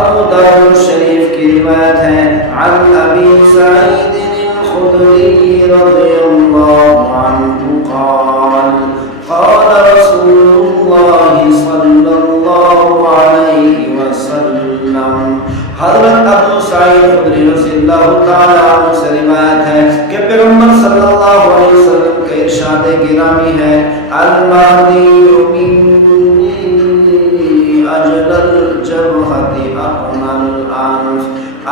ابو داؤد شریف کی روایت ہے عن ابی سعید الخدری رضی اللہ عنہ قال قال رسول اللہ صلی اللہ علیہ وسلم. حضرت ابو سعید خدری رضی اللہ تعالی عنہ سے روایت ہے کہ پیغمبر صلی اللہ علیہ وسلم کا ارشاد گرامی ہے المہدی منی اجل الجبہۃ اقنى الانف.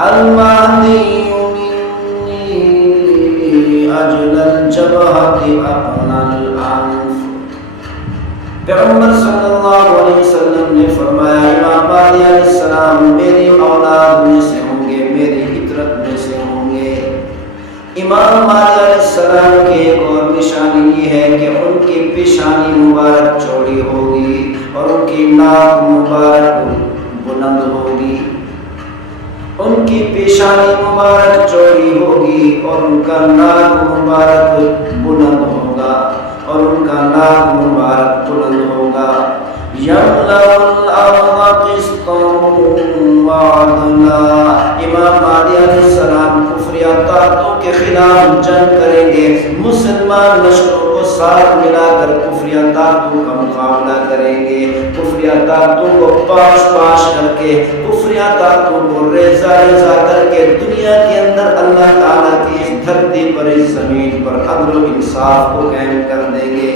المہدی منی اجل الجبہۃ اقنى الانف. پیغمبر صلی اللہ علیہ وسلم نے فرمایا امام مہدی علیہ السلام میری اولاد میں سے ہوں گے، میری فطرت میں سے ہوں گے. امام مہدی علیہ السلام کی ایک اور نشانی یہ ہے کہ ان کی پیشانی مبارک چوڑی ہوگی اور ان کی ناک مبارک بلند ہوگی. ان کی پیشانی مبارک چوڑی ہوگی اور ان کا ناک مبارک بلند ہوگا اور ان کا ناک مبارک بلند ہوگا. یملأ الارض قسطا وعدلا. امام مہدی علیہ السلام کفریاتوں کے خلاف جنگ کریں گے، مسلمان لشکروں کو ساتھ ملا کر کفریاتوں کا مقابلہ کریں گے، کفریاتوں کو پاش پاش کر کے، کفریاتوں کو ریزہ ریزہ کر کے دنیا کے اندر اللہ تعالیٰ کی اس دھرتی پر اس زمین پر عدل و انصاف کو قائم کر دیں گے.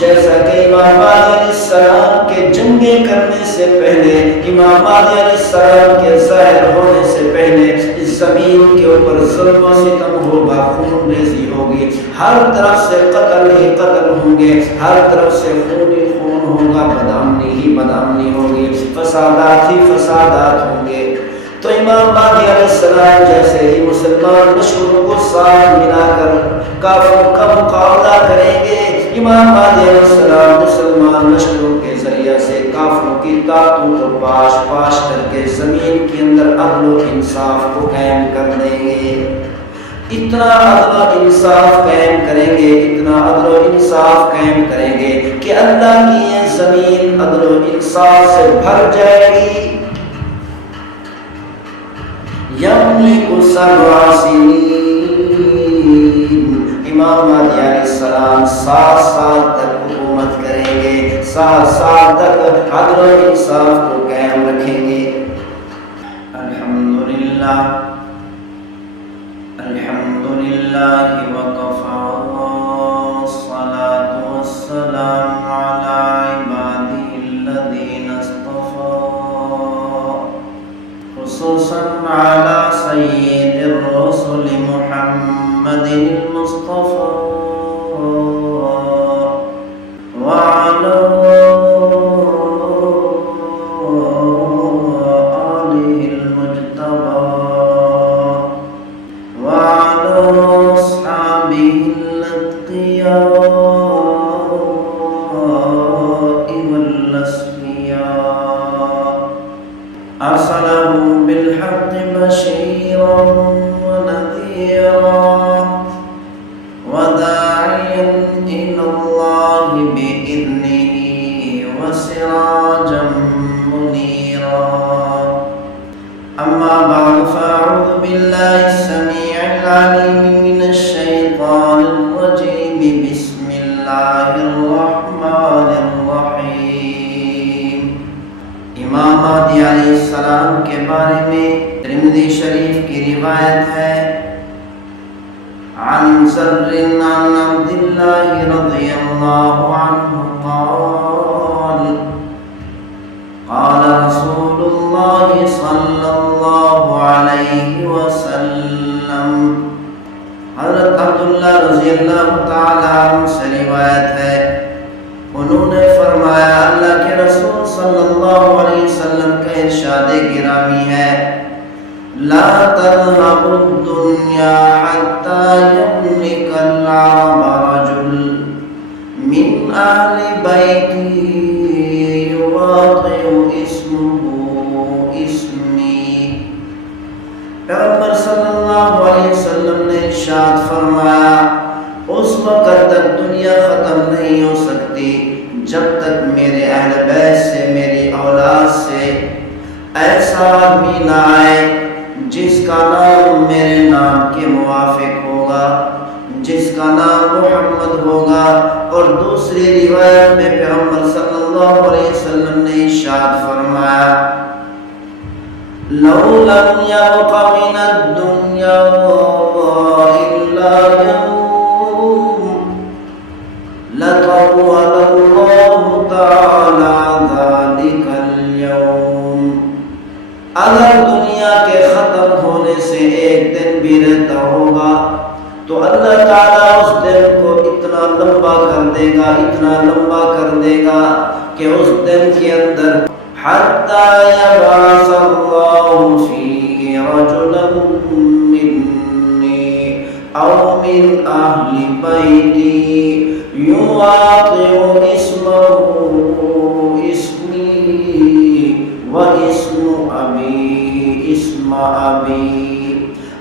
جیسا کہ امام مہدی علیہ السلام کے جنگیں کرنے سے پہلے، امام مہدی علیہ السلام کے ظاہر ہونے سے پہلے اس زمین کے اوپر ظلم و ستم ہوگا، خون ریزی ہوگی، ہر طرف سے قتل ہی قتل ہوں گے، ہر طرف سے خون ہی خون ہوگا، بدامنی ہی بدامنی ہوگی، فسادات ہی فسادات ہوں گے. تو امام مہدی علیہ السلام جیسے ہی مسلمان لشکروں کو ساتھ ملا کر کافروں کا مقابلہ کریں گے، امام مہدی علیہ السلام مسلمان لشکروں کے ذریعے سے کافروں کی طاقتوں کو پاش پاش کر کے زمین کے اندر عدل و انصاف کو قائم کر دیں گے. اتنا عدل و انصاف قائم کریں گے، اتنا عدل و انصاف قائم کریں گے کہ اللہ کی یہ زمین عدل و انصاف سے بھر جائے گی. یملک سبع سنین. امام مہدی علیہ السلام 7 سال تک حکومت کریں گے، 7 سال تک عدل و انصاف کو قائم رکھیں گے. الحمدللہ الحمدللہ وکفی والصلاة والسلام علی عبادہ الذین اصطفی، خصوصا على سيد الرسل محمد المصطفى وعلى آله المجتبى وعلى أصحابه الأتقياء والأصفياء. أرسله بالحق بشيرا ونذيرا وداعيا إلى الله بإذنه وسراجا منيرا. أما بعد فأعوذ بالله السميع العليم من الشيطان الرجيم. بسم الله الرحمن الرحيم. امام مہدی علیہ السلام کے بارے میں ترمذی شریف کی روایت ہے عن ذر عن عبد الله رضي الله عنه قال قال رسول الله صلى الله عليه وسلم. حضرت عبداللہ رضی اللہ تعالی عنہ سے روایت ہے، انہوں نے فرمایا اللہ کے رسول صلی اللہ علیہ وسلم کا ارشاد گرامی ہے لا تذهب الدنيا حتى يملك العرب رجل من أهل بيتي يواطئ اسمه اسمي. پیغمبر صلی اللہ علیہ وسلم نے ارشاد فرمایا اس وقت تک دنیا ختم نہیں ہو سکتی جب نہ آئے جس کا نام میرے نام کے موافق ہوگا، جس کا نام محمد ہوگا۔ اور دوسری روایت میں پیغمبر صلی اللہ علیہ وسلم نے ارشاد فرمایا لو لم يبق من الدنيا إلا يوم لطول الله تعالى ذلك اليوم۔ اگر دنیا کے ختم ہونے سے ایک دن بھی رہتا ہوگا تو اللہ تعالیٰ اس دن کو اتنا لمبا کر دے گا، اتنا لمبا کر دے گا کہ اس دن کے اندر حتی یبعث اللہ فیہ رجلا منی او من اہل بیتی یواطئ اسمہ اسمی و اسم ابی اسم ابی۔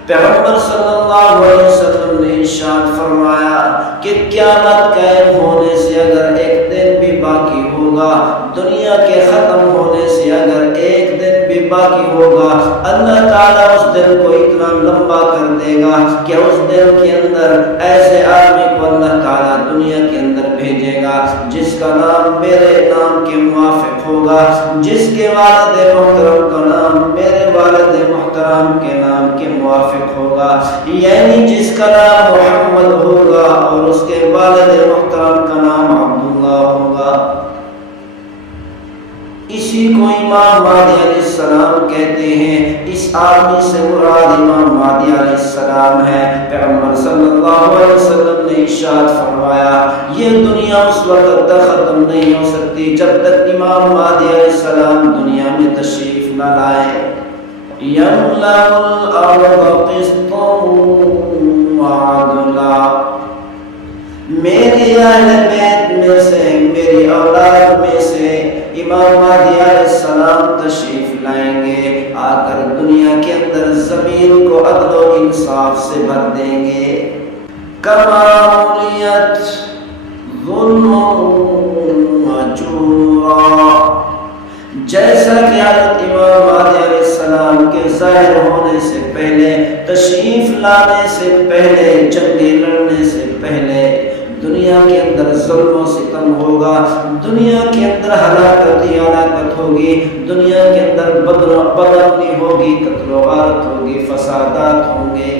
پیغمبر صلی اللہ علیہ وسلم نے ارشاد فرمایا کہ قیامت قائم ہونے سے اگر ایک دن بھی باقی ہوگا، دنیا کے ختم ہونے سے اگر ایک دن بھی باقی ہوگا، اللہ تعالیٰ اس دن کو اتنا لمبا کر دے گا کہ اس دن کے اندر ایسے آدمی کو اللہ تعالیٰ دنیا کے اندر بھیجے گا جس کا نام میرے نام کے موافق ہوگا، جس کے والد محترم کا نام میرے والد محترم کے نام کے موافق ہوگا، یعنی جس کا نام محمد ہوگا اور اس کے والد محترم کا نام عبداللہ ہوگا۔ اسی کو امام مہدی علیہ السلام کہتے ہیں۔ اس آدمی سے مراد امام مہدی علیہ السلام ہے۔ پیغمبر صلی اللہ علیہ وسلم نے ارشاد فرمایا یہ دنیا اس وقت تک ختم نہیں ہو سکتی جب تک امام مہدی علیہ السلام دنیا میں تشریف نہ لائے۔ یملأ الارض قسطا وعدلا، میری اہل بیت میں سے، میری اولاد میں سے امام مہدی علیہ السلام تشریف لائیں گے، آ کر دنیا کے اندر زمین کو عدل و انصاف سے بھر دیں گے۔ کما ملیت ظلم وجورا، جیسا کہ حضرت امام مہدی علیہ السلام کے ظاہر ہونے سے پہلے، تشریف لانے سے پہلے، جنگیں لڑنے سے پہلے دنیا کے اندر ظلم و ستم ہوگا، دنیا کے اندر ہلاکت ہی ہلاکت ہوگی، دنیا کے اندر بدامنی ہوگی، قتل و غارت ہوگی، فسادات ہوں گے۔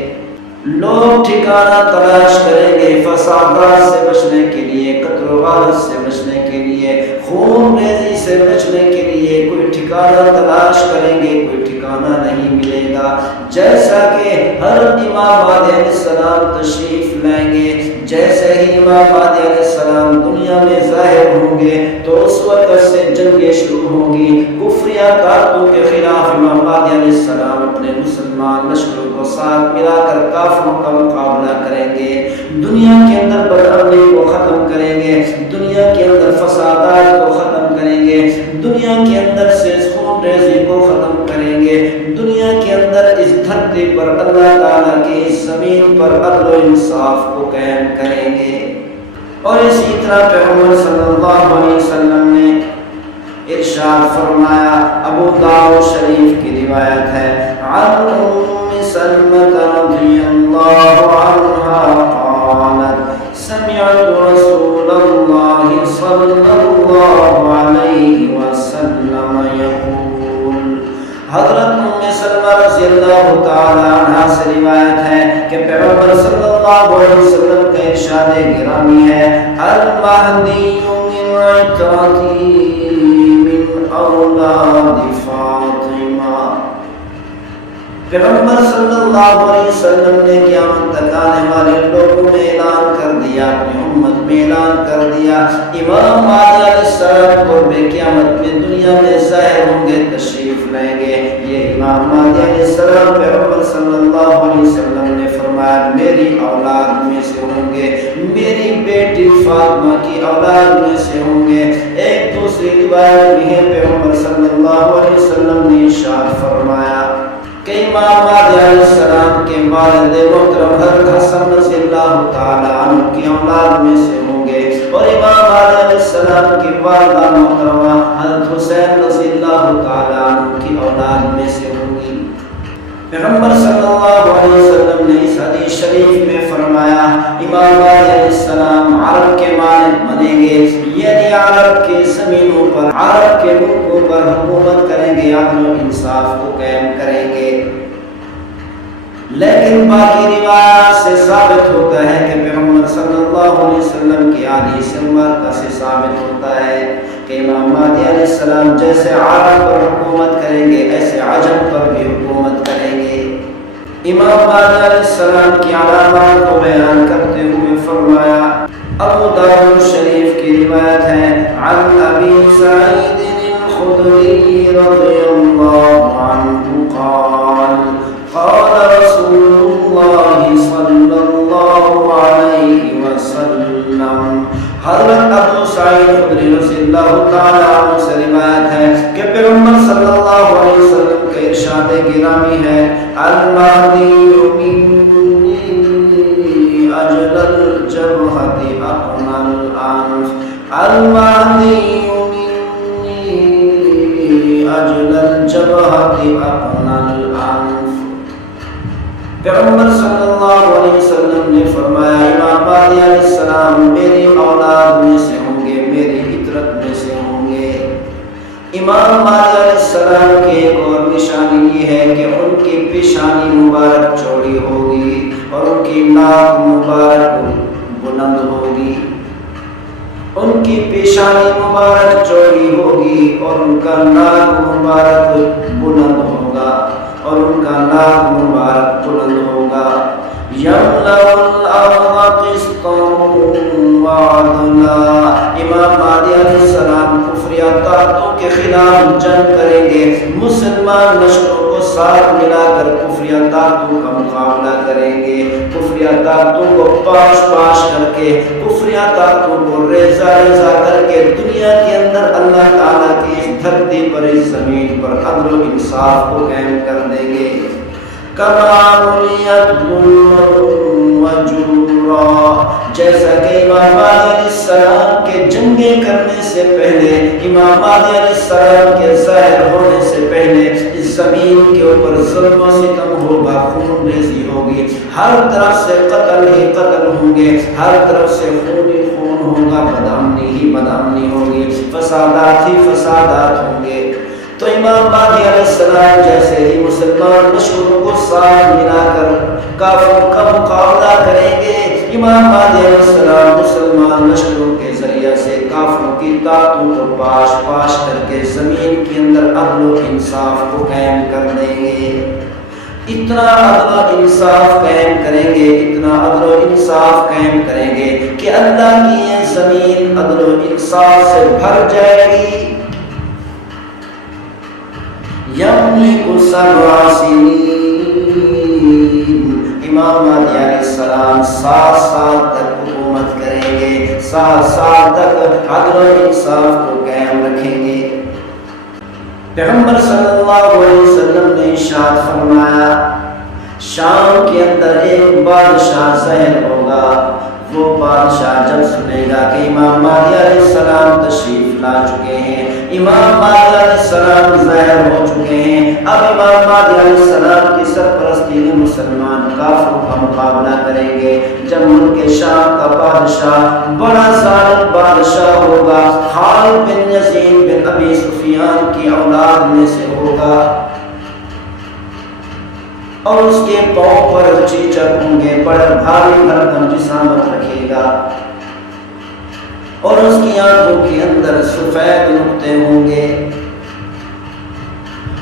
لوگ ٹھکانہ تلاش کریں گے فسادات سے بچنے کے لیے، قتل و غارت سے بچنے کے لیے، خون ریزی سے بچنے کے لیے کوئی ٹھکانہ تلاش کریں گے، کوئی ٹھکانہ نہیں ملے گا۔ جیسا کہ حضرت امام مہدی علیہ السلام تشریف لائیں گے، جیسے ہی امام مہدی علیہ السلام دنیا میں ظاہر ہوں گے تو اس وقت سے جنگیں شروع ہوں گی، کفریہ طاقتوں کے خلاف امام مہدی علیہ السلام اپنے مسلمان لشکروں کو ساتھ ملا کر کافروں کا مقابلہ کریں گے، دنیا کے اندر بدامنی کو ختم کریں گے، دنیا کے اندر فسادات کو ختم کریں گے، دنیا کے اندر سے خون ریزی کو ختم کریں گے، دنیا کے اندر اس دھرتی پر اللہ تعالیٰ کی اس زمین پر عدل و انصاف کو قائم کریں گے۔ اور اسی طرح پیغمبر صلی اللہ علیہ وسلم نے ارشاد فرمایا، ابو داؤد شریف کی روایت ہے، عن ام سلمة رضی اللہ عنہا قالت سمعت رسول اللہ صلی اللہ علیہ وسلم یقول، حضرت ام سلمہ رضی اللہ تعالی عنہ سے روایت ہے کہ پیغمبر صلی اللہ علیہ وسلم کا ارشاد گرامی ہے، المہدی من عترتی من اولاد فاطمہ، پیغمبر صلی اللہ علیہ وسلم نے قیامت تک آنے والے لوگوں میں اعلان کر دیا، اپنی امت میں اعلان کر دیا، امام مہدی علیہ السلام قرب قیامت میں دنیا میں ظاہر ہوں گے، تشریف لائیں گے۔ یہ امام مہدی علیہ السلام پیغمبر صلی اللہ علیہ وسلم نے فرمایا میری اولاد میں سے ہوں گے، میری بیٹی فاطمہ کی اولاد میں سے ہوں گے۔ ایک دوسری روایت میں ہے پیغمبر صلی اللہ علیہ وسلم نے ارشاد فرمایا کہ امام مہدی علیہ السلام کے والد محترم حضرت حسن رضی اللہ تعالی عنہ کی اولاد میں سے ہوں گے، اور امام مہدی علیہ السلام کی والدہ محترمہ حضرت حسین رضی اللہ تعالی عنہ کی اولاد میں سے ہوں گی۔ پیغمبر صلی اللہ علیہ وسلم نے اس حدیث شریف میں فرمایا امام علیہ السلام عرب کے مالک بنیں گے، یعنی عرب کے زمینوں پر، عرب کے ملکوں پر حکومت کریں گے، عدل و انصاف کو قائم کریں گے۔ لیکن باقی روایات سے ثابت ہوتا ہے کہ پیغمبر صلی اللہ علیہ وسلم کی حدیث مبارکہ سے ثابت ہوتا ہے کہ امام مہدی علیہ السلام جیسے عرب پر حکومت کریں گے ایسے عجم پر بھی حکومت کریں گے۔ امام مہدی علیہ السلام کی علامات کو بیان کرتے ہوئے فرمایا، ابو داؤد شریف کی روایت ہے، عن ابی سعید الخدری رضی اللہ عنہ قال قال رسول اللہ صلی اللہ علیہ وسلم۔ حضرت ابو سعید خدری رضی اللہ تعالی عنہ سے روایت ہے کہ پیغمبر صلی اللہ علیہ وسلم کا ارشاد گرامی ہے، المہدی منی اجل الجبہۃ اقنى الانف، المہدی منی اجل الجبہۃ اقنى الانف۔ پیغمبر صلی اللہ علیہ وسلم نے فرمایا امام مہدی علیہ السلام میری اولاد میں سے ہوں گے، میری فطرت میں سے ہوں گے۔ امام مہدی علیہ السلام کی ایک اور نشانی یہ ہے کہ ان کی پیشانی مبارک چوڑی ہوگی اور ان کی ناک مبارک بلند ہوگی۔ ان کی پیشانی مبارک چوڑی ہوگی اور ان کا ناک مبارک بلند ہوگا، اور ان کا ناک مبارک بلند ہوگا۔ یملأ الارض قسطا وعدلا، امام مہدی علیہ السلام کفریہ طاقتوں کے خلاف جنگ کریں گے، مسلمان لشکروں کو ساتھ ملا کر کفریہ طاقتوں کا مقابلہ کریں گے، کفریہ طاقتوں کو پاش پاش کر کے، کفریہ طاقتوں کو ریزہ ریزہ کر کے دنیا کے اندر اللہ تعالیٰ کی اس دھرتی پر، اس زمین پر عدل و انصاف کو قائم کر دیں گے۔ کما بنیت ظلما وجورا، جیسا کہ امام مہدی علیہ السلام کے جنگیں کرنے سے پہلے، امام مہدی علیہ السلام کے ظاہر ہونے سے پہلے اس زمین کے اوپر ظلم و ستم ہوگا، خون ریزی ہوگی، ہر طرف سے قتل ہی قتل ہوں گے، ہر طرف سے خون ہی خون ہوگا، بدامنی ہی بدامنی ہوگی، فسادات ہی فسادات ہوں گے۔ تو امام مہدی علیہ السلام جیسے ہی مسلمان لشکروں کو ساتھ ملا کر کافروں کا مقابلہ کریں گے، امام مہدی علیہ السلام مسلمان لشکروں کے ذریعے سے کافروں کی طاقتوں کو پاش پاش کر کے زمین کے اندر عدل و انصاف کو قائم کر دیں گے۔ اتنا عدل و انصاف قائم کریں گے، اتنا عدل و انصاف قائم کریں گے کہ اللہ کی یہ زمین عدل و انصاف سے بھر جائے گی۔ یملک سبع سنین، امام مہدی علیہ السلام 7 سال تک حکومت کریں گے، 7 سال تک عدل و انصاف کو قائم رکھیں گے۔ پیغمبر صلی اللہ علیہ وسلم نے ارشاد فرمایا، شام کے اندر ایک بادشاہ ظاہر ہوگا، وہ بادشاہ جب سنے گا کہ امام مہدی علیہ السلام تشریف لا چکے ہیں، امام مہدی علیہ السلام ظاہر ہو چکے ہیں، اب امام مہدی علیہ السلام کی سرپرستی میں مسلمان کافروں کا مقابلہ کریں گے۔ جب ملک شام کا بادشاہ بڑا ظالم بادشاہ ہوگا، خالد بن یزید بن ابی سفیان کی اولاد میں سے ہوگا، اور اس کے پاؤں پر چیچک ہوں گے، بڑا بھاری بھرکم جسامت رکھے گا، اور اس کی آنکھوں کے اندر سفید نقطے ہوں گے،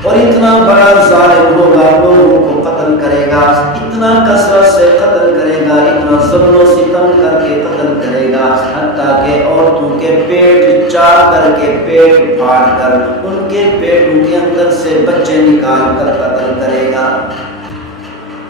اور اتنا بڑا ظالم ہوگا، لوگوں کو قتل کرے گا، اتنا کثرت سے قتل کرے گا، اتنا ظلم و ستم کر کے قتل کرے گا، حتیٰ کہ عورتوں کے پیٹ چاک کر کے، پیٹ پھاڑ کر، ان کے پیٹوں کے اندر سے بچے نکال کر قتل کرے گا۔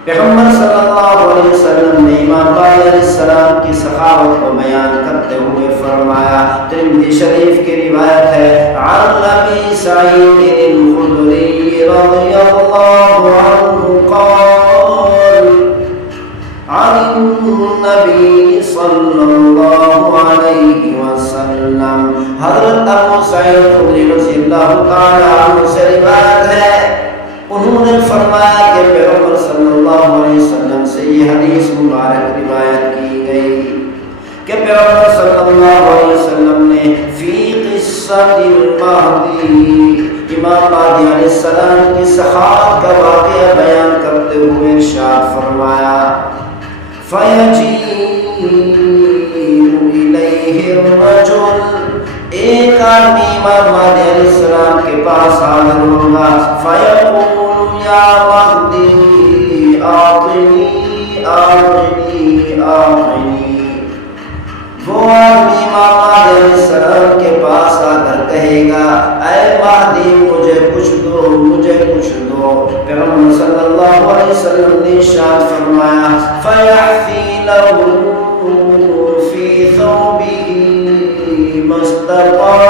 پیغمبر صلی اللہ علیہ وسلم نے امام مہدی علیہ السلام کی سخاوت کو بیان کرتے ہوئے فرمایا، ترمذی شریف کی روایت ہے، عن ابی سعید الخدری رضی اللہ عنہ قال عن النبی صلی اللہ علیہ وسلم، حضرت ابو سعید الخدری رضی اللہ تعالی عنہ سے روایت ہے انہوں نے فرمایا کہ پیغمبر صلی اللہ علیہ وسلم سے یہ حدیث مبارک روایت کی گئی کہ پیغمبر صلی اللہ علیہ وسلم نے فی قصۃ المہدی امام مہدی علیہ السلام کی سخاوت کا واقعہ بیان کرتے ہوئے ارشاد فرمایا فَيَجِيءُ إِلَيْهِ الرَّجُلُ ایک آدمی امام مہدی علیہ السلام کے پاس حاضر ہوگا فَيَقُولُ يَا مَهْدِي أَعْطِنِي أَعْطِنِي أَعْطِنِي وہ آدمی امام مہدی علیہ السلام کے پاس آ کر کہے گا اے مہدی مجھے کچھ دو مجھے کچھ دو پیغمبر صلی اللہ علیہ وسلم نے ارشاد فرمایا فَيَحْفِي لَهُ فِي ثَوْبِهِ مَا اسْتَطَاعَ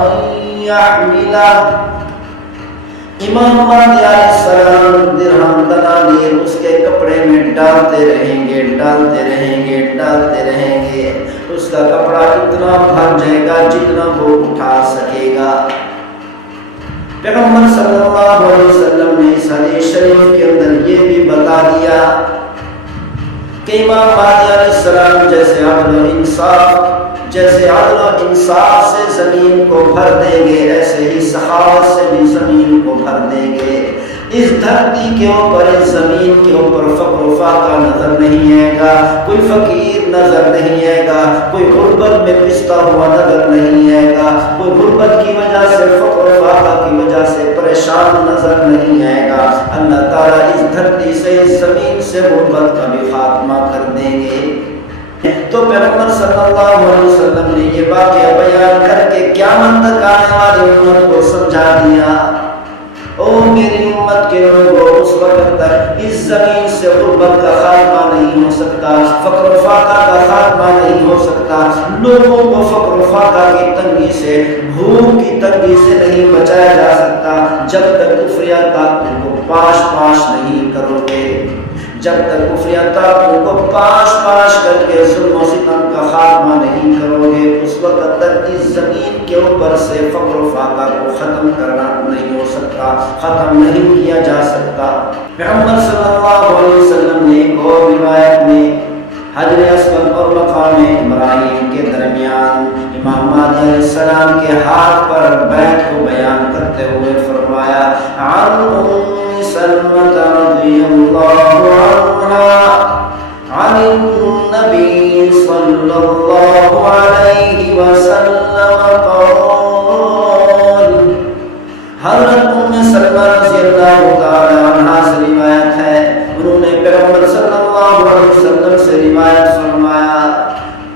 أَن يَحْمِلَهُ امام مہدی علیہ السلام درہم دنانیر اس کے کپڑے میں ڈالتے رہیں گے ڈالتے رہیں گے ڈالتے رہیں گے اس کا کپڑا اتنا بھر جائے گا جتنا وہ اٹھا سکے گا پیغمبر صلی اللہ علیہ وسلم نے اس حدیث شریف کے اندر یہ بھی بتا دیا کہ امام مہدی علیہ السلام جیسے عدل و انصاف سے زمین کو بھر دیں گے ایسے ہی سخاوت سے بھی زمین کو بھر دیں گے اس دھرتی کے اوپر اس زمین کے اوپر فقر و فاقہ نظر نہیں آئے گا کوئی فقیر نظر نہیں آئے گا کوئی غربت میں پستا ہوا نظر نہیں آئے گا کوئی غربت کی وجہ سے فقر و فاقہ کی وجہ سے پریشان نظر نہیں آئے گا اللہ تعالیٰ اس دھرتی سے اس زمین سے غربت کا بھی خاتمہ کر دیں گے تو پیغمبر صلی اللہ علیہ وسلم نے یہ واقعہ بیان کر کے قیامت تک آنے والی امت کو سمجھا دیا او میری امت کے لوگوں اس وقت تک اس زمین سے غربت کا خاتمہ نہیں ہو سکتا فقر و فاقہ کا خاتمہ نہیں ہو سکتا لوگوں کو فقر و فاقہ کی تنگی سے بھوک کی تنگی سے نہیں بچایا جا سکتا جب تک کفریہ طاقتوں کو پاش پاش نہیں کرو گے جب تک کفریہ طاقتوں کو پاش پاش کر کے ظلم و ستم کا خاتمہ نہیں کرو گے اس وقت تک اس زمین کے اوپر سے فقر و فاقہ کو ختم کرنا نہیں ہو سکتا ختم نہیں کیا جا سکتا پیغمبر صلی اللہ علیہ وسلم نے ایک اور روایت میں حجر اسود اور مقام ابراہیم کے درمیان امام مہدی علیہ السلام کے ہاتھ پر بیعت کو بیان کرتے ہوئے فرمایا عن ام سلمۃ رضی اللہ عنہا عن النبی صلی اللہ علیہ وسلم قال حضرت ام سلمہ رضی اللہ تعالی عنہا سے روایت ہے انہوں نے پیغمبر صلی اللہ علیہ وسلم سے روایت فرمایا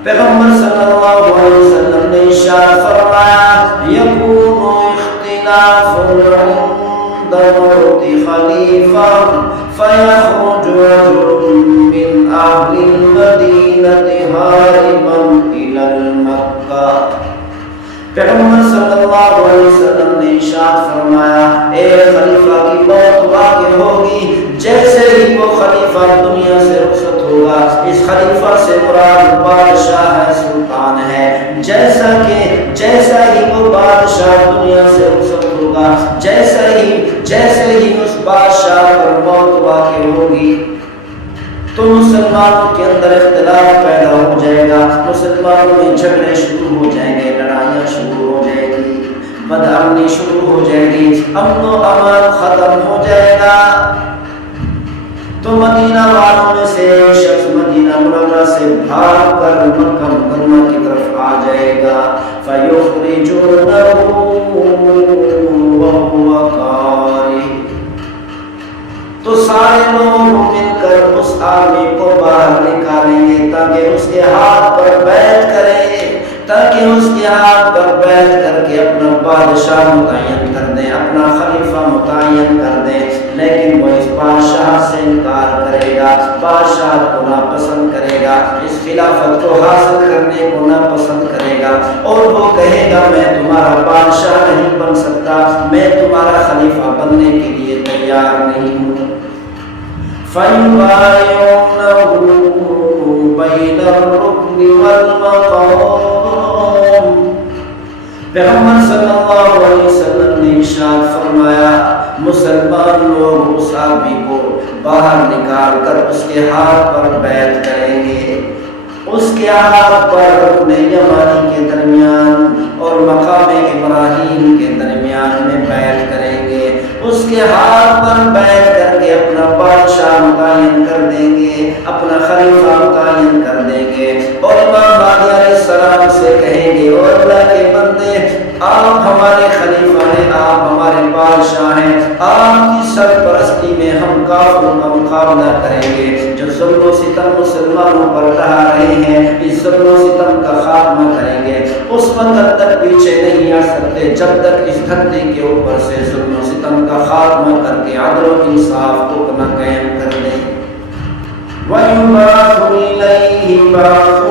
پیغمبر صلی اللہ علیہ وسلم نے ارشاد فرمایا یکون اختلاف عند موت خلیفہ فیخرج رجل من اہل المدینہ ہاربا الی مکہ پیغمبر صلی اللہ علیہ وسلم نے ارشاد فرمایا اے خلیفہ کی موت واقع ہوگی جیسے ہی وہ خلیفہ دنیا سے رخصت ہوگا اس خلیفہ سے مراد بادشاہ ہے سلطان ہے جیسا ہی وہ بادشاہ دنیا سے رخصت ہوگا جیسے ہی اس بادشاہ پر موت واقع ہوگی تو مسلمانوں کے اندر اختلاف پیدا ہو جائے گا مسلمانوں میں جھگڑے شروع ہو جائیں گے لڑائیاں شروع ہو جائے گی بدامنی شروع ہو جائے گی امن و امان ختم ہو جائے گا تو مدینہ والوں میں سے ایک شخص مدینہ منورہ سے بھاگ کر مکہ مکرمہ کی طرف آ جائے گا فَيُخْرِجُونَهُ وَهُوَ كَارِهٌ تو سارے لوگ مل کر اس آدمی کو باہر نکالیں گے تاکہ اس کے ہاتھ پر بیعت کریں تاکہ اس کے ہاتھ پر بیعت کر کے اپنا بادشاہ متعین کر دیں اپنا خلیفہ متعین کر دیں لیکن وہ اس بادشاہ سے انکار کرے گا بادشاہ کو ناپسند کرے گا اس خلافت کو حاصل کرنے کو ناپسند کرے گا اور وہ کہے گا میں تمہارا بادشاہ نہیں بن سکتا میں تمہارا خلیفہ بننے کے لیے تیار نہیں ہوں فَيُبَايِعُونَهُ بَيْنَ الرُّكْنِ وَالْمَقَامِ پیغمبر صلی اللہ علیہ وسلم نے ارشاد فرمایا مسلمان لوگ اس آدمی کو باہر نکال کر اس کے ہاتھ پر بیعت کریں گے، اس کے ہاتھ پر رکن یمانی کے درمیان اور مقام ابراہیم کے درمیان میں بیعت کریں گے، اس کے ہاتھ پر بیعت کر کے اپنا بادشاہ متعین کر دیں گے، اپنا خلیفہ متعین کر دیں گے، اور امام مہدی علیہ السلام سے کہیں گے اور اللہ کے بندے آپ ہمارے خلیفہ ہیں، آپ ہمارے بادشاہ ہیں، آپ کی سرپرستی میں ہم کافروں کا مقابلہ کریں گے، جو ظلم و ستم مسلمانوں پر ڈھا رہے ہیں اس ظلم و ستم کا خاتمہ کریں گے۔ اس وقت تک پیچھے نہیں آ سکتے جب تک اس دھرتی کے اوپر سے ظلم و ستم کا خاتمہ کر کے عدل و انصاف کو نہ قائم کر دیں۔ وَيُبْعَثُ إِلَيْهِ بَعْثٌ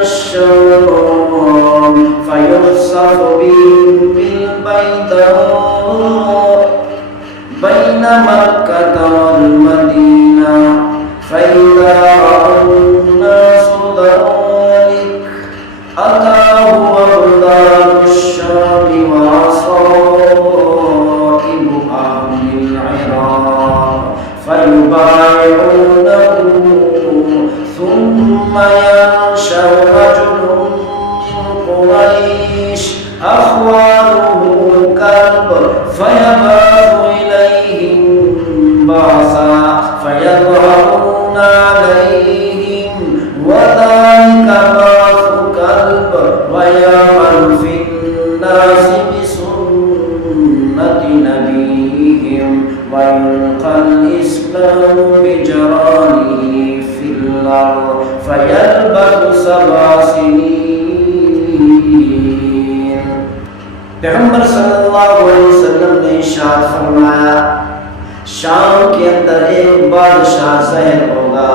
الشَّوْمِ فَيُخْسَفُ بِهِمْ فِي الْبَيْضَاءِ بَيْنَ مَكَّةَ وَالْمَدِينَةِ فَإِذَا رَأَى النَّاسُ ذَلِكَ أَتَاهُ أَبْطَالُ الشَّامِ وَعَصَائِبُ أَهْلِ الْعِرَاقِ فَيُبَايِعُونَهُ ثُمَّ يَنشَأُ رَجُلٌ مِّن قُرَيْشٍ أَخْوَالُهُ كَلْبٌ فَيَبْعَثُ إِلَيْهِم بَعْثًا فَيَظْهَرُونَ عَلَيْهِمْ وَذَلِكَ بَعْثُ كَلْبٍ وَيَعْمَلُ فِي النَّاسِ بِسُنَّةِ نَبِيِّهِمْ وَيُلْقَى الْإِسْلَامُ بِجَرَانِهِ فِي الْأَرْضِ فَيَلْبَثُ 7 سنين۔ پیغمبر صلی اللہ علیہ وسلم نے ارشاد فرمایا شام کے اندر ایک بادشاہ ظاہر ہوگا،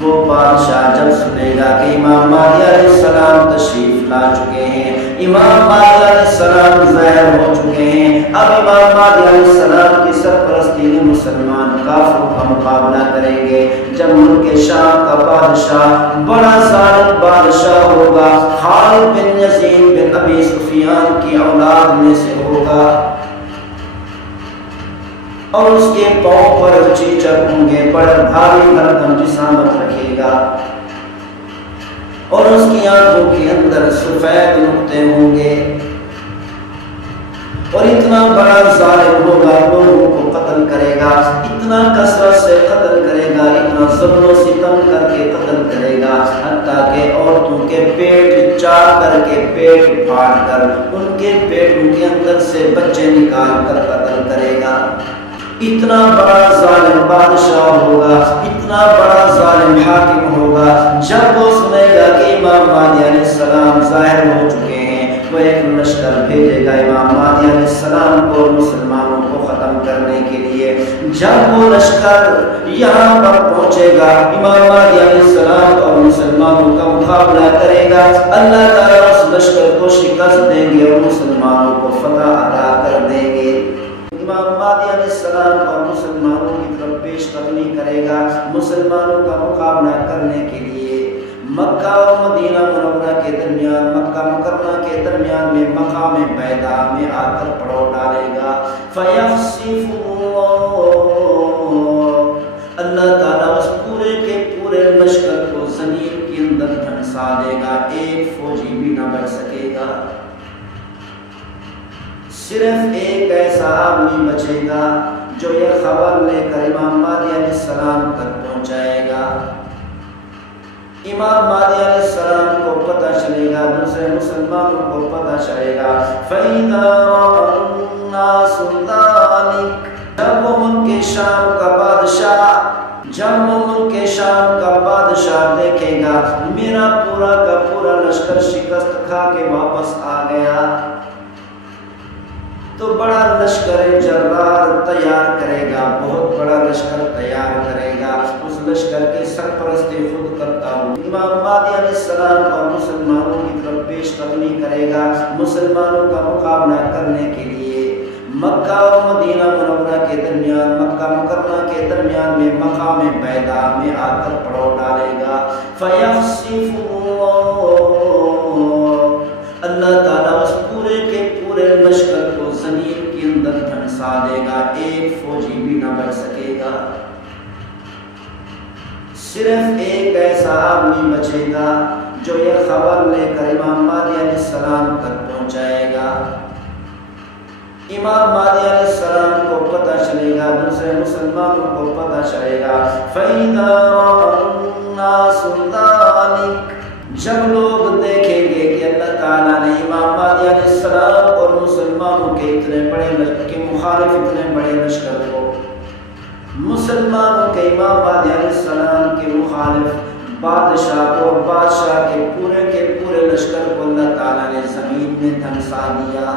وہ بادشاہ جب سنے گا کہ امام مہدی علیہ السلام تشریف لا چکے ہیں، امام مہدی علیہ السلام ظاہر ہو چکے ہیں، اب امام مہدی علیہ السلام کی سرپرستی میں مسلمان کافروں کا مقابلہ کریں گے۔ جب ملک شام کا بادشاہ بڑا ظالم بادشاہ ہوگا، خالد بن یزید بن ابی سفیان کی اولاد میں سے ہوگا، اور اس کے پاؤں پر چیچر ہوں گے، بڑا بھاری بھرکم جسامت رکھے گا، اور اس کی آنکھوں کے اندر سفید نقطے ہوں گے، اور اتنا بڑا ظالم ہوگا، لوگوں کو قتل کرے گا، اتنا کثرت سے قتل کرے گا، اتنا ظلم و ستم کر کے قتل کرے گا، حتیٰ کہ عورتوں کے پیٹ چاک کر کے پیٹ پھاڑ کر ان کے پیٹوں کے اندر سے بچے نکال کر قتل کرے گا۔ اتنا بڑا ظالم بادشاہ ہوگا، اتنا بڑا ظالم حاکم ہوگا، جب وہ سنے گا کہ امام مہدی علیہ السلام ظاہر ہو چکے ہیں، وہ ایک لشکر بھیجے گا امام مہدی علیہ السلام کو مسلمانوں کو ختم کرنے کے لیے۔ جب وہ لشکر یہاں پر پہنچے گا، امام مہدی علیہ السلام اور مسلمانوں کا مقابلہ کرے گا، اللہ تعالیٰ اس لشکر کو شکست دیں گے اور مسلمانوں کو فتح عطا کر دیں گے۔ امام مہدی علیہ السلام اور مسلمانوں کی طرف پیش قدمی کرے گا، مسلمانوں کا مقابلہ کرنے کے لیے مکہ اور مدینہ منورہ کے درمیان، مکہ مکرمہ کے درمیان میں مقام بیضا میں آ کر پڑاؤ ڈالے گا۔ فَيَخْسِفُ اللہ تعالیٰ اس پورے کے پورے لشکر کو زمین کے اندر دھنسا دے گا، ایک فوجی بھی نہ بچ سکے گا، صرف ایک ایسا آدمی بچے گا جو یہ خبر لے کر امام مہدی علیہ السلام تک پہنچائے گا۔ امام مہدی علیہ السلام کو پتہ چلے گا، دوسرے مسلمانوں کو پتہ چلے گا۔ فَإِذَا رَأَى النَّاسُ ذَلِكَ جب وہ ملک شام کا بادشاہ دیکھے گا میرا پورا کا پورا لشکر شکست کھا کے واپس آ گیا، تو بڑا لشکر جرار تیار کرے گا، بہت بڑا لشکر تیار کرے گا، اس لشکر کی سرپرستی خود کرتا ہوں۔ امام مہدی علیہ السلام اور مسلمانوں کی طرف پیش قدمی کرے گا، مسلمانوں کا مقابلہ کرنے کے لیے مکہ اور مدینہ منورہ کے درمیان، مکہ مکرمہ کے درمیان میں مقام بیضا میں آ کر پڑاؤ ڈالے گا۔ فَيَخْسِفُ اللہ تعالیٰ اس پورے کے پورے لشکر کو زمین کے اندر دھنسا دے گا، ایک فوجی بھی نہ بچ سکے گا۔ صرف ایک ایسا آدمی بچے گا جو یہ خبر لے کر امام مہدی علیہ السلام تک پہنچائے گا۔ امام مہدی علیہ السلام کو پتہ چلے گا، دوسرے مسلمانوں کو پتہ چلے گا۔ فَإِذَا رَأَى النَّاسُ ذَلِكَ، جب لوگ دیکھیں گے کہ اللہ تعالیٰ نے امام مہدی علیہ السلام اور مسلمانوں کے اتنے بڑے کے مخالف اتنے بڑے لشکر کو، مسلمانوں کے امام مہدی علیہ السلام کے مخالف بادشاہ کو، بادشاہ کے پورے لشکر کو اللہ تعالیٰ نے زمین میں دھنسا دیا۔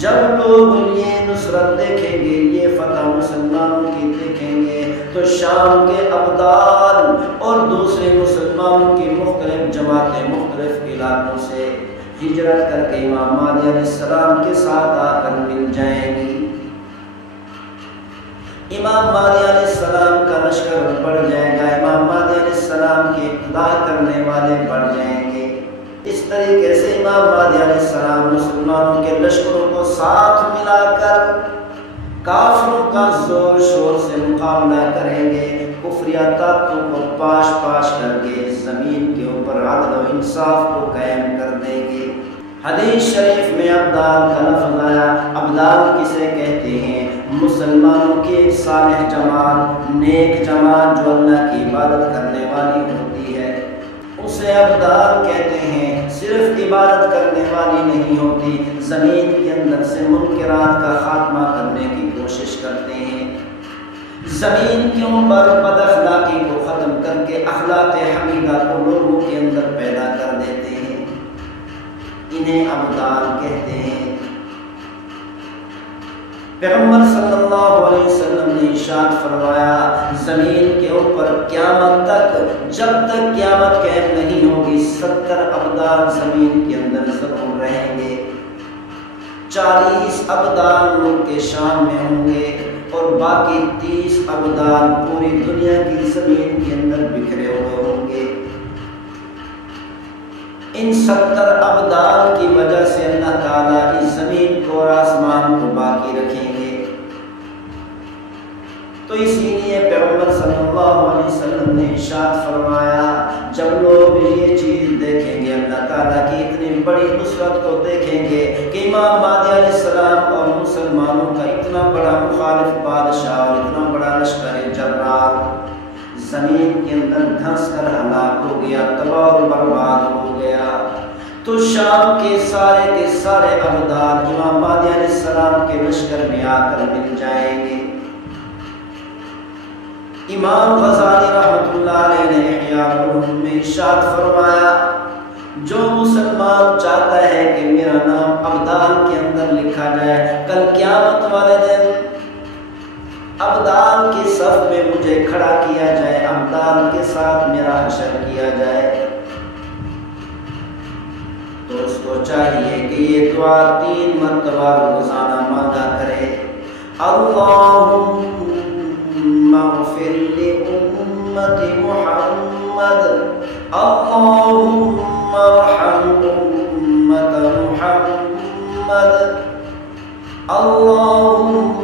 جب لوگ یہ نصرت دیکھیں گے، یہ فتح مسلمانوں کی دیکھیں گے، تو شام کے ابدال اور دوسرے مسلمانوں کی مختلف جماعتیں مختلف علاقوں سے ہجرت کر کے امام مہدی علیہ السلام کے ساتھ آ کر مل جائیں گی۔ امام مہدی علیہ السلام کا لشکر بڑھ جائے گا، امام مہدی علیہ السلام کی اقتدا کرنے والے بڑھ جائیں گے۔ اس طریقے سے امام مہدی علیہ السلام مسلمانوں کے لشکروں کو ساتھ ملا کر کافروں کا زور شور سے مقابلہ کریں گے، کفریہ طاقتوں کو پاش کر کے زمین کے اوپر عدل و انصاف کو قائم کر دیں گے۔ حدیث شریف میں ابدال کا لفظ آیا۔ ابدال کسے کہتے ہیں؟ مسلمانوں کی ایک صالح جماعت، نیک جماعت جو اللہ کی عبادت کرنے والی ہوتی ہے، اسے ابدال کہتے ہیں۔ صرف عبادت کرنے والی نہیں ہوتی، زمین کے اندر سے منکرات کا خاتمہ کرنے کی کوشش کرتے ہیں، زمین کے اوپر بد اخلاقی کو ختم کر کے اخلاق حمیدہ کو لوگوں کے اندر پیدا کر دیتے ہیں، انہیں ابدال کہتے ہیں۔ پیغمبر صلی اللہ علیہ وسلم نے ارشاد فرمایا، زمین کے اوپر قیامت تک، جب تک قیامت قائم نہیں ہوگی، 70 ابدال زمین کے اندر ضرور رہیں گے۔ 40 ابدال ملک شام میں ہوں گے اور باقی 30 ابدال پوری دنیا کی زمین کے اندر بکھرے ہوئے ہوں گے۔ ان 70 ابدال کی وجہ سے اللہ تعالیٰ اس زمین کو اور آسمان کو باقی رکھیں گے۔ تو اسی لیے پیغمبر صلی اللہ علیہ وسلم نے ارشاد فرمایا، جب لوگ یہ چیز دیکھیں گے، اللہ تعالیٰ کی اتنی بڑی نصرت کو دیکھیں گے کہ امام مہدی علیہ السلام اور مسلمانوں کا اتنا بڑا مخالف بادشاہ اور اتنا بڑا لشکر جرار زمین کے اندر دھنس کر ہلاک ہو گیا، تباہ و برباد ہو گیا، تو شام کے سارے ابدال امام مہدی علیہ السلام کے لشکر میں آ کر مل جائیں گے۔ امام غزالی رحمۃ اللہ علیہ نے احیاء العلوم میں ارشاد فرمایا، جو مسلمان چاہتا ہے کہ میرا نام ابدال کے اندر لکھا جائے، کل قیامت والے دن ابدال کی صف میں مجھے کھڑا کیا جائے، ابدال کے ساتھ میرا حشر کیا جائے، تو اس کو چاہیے کہ یہ دعا 3 مرتبہ روزانہ مانگا کرے، اللہم اغفر لأمت محمد، اللہم ارحم امت محمد، اللہم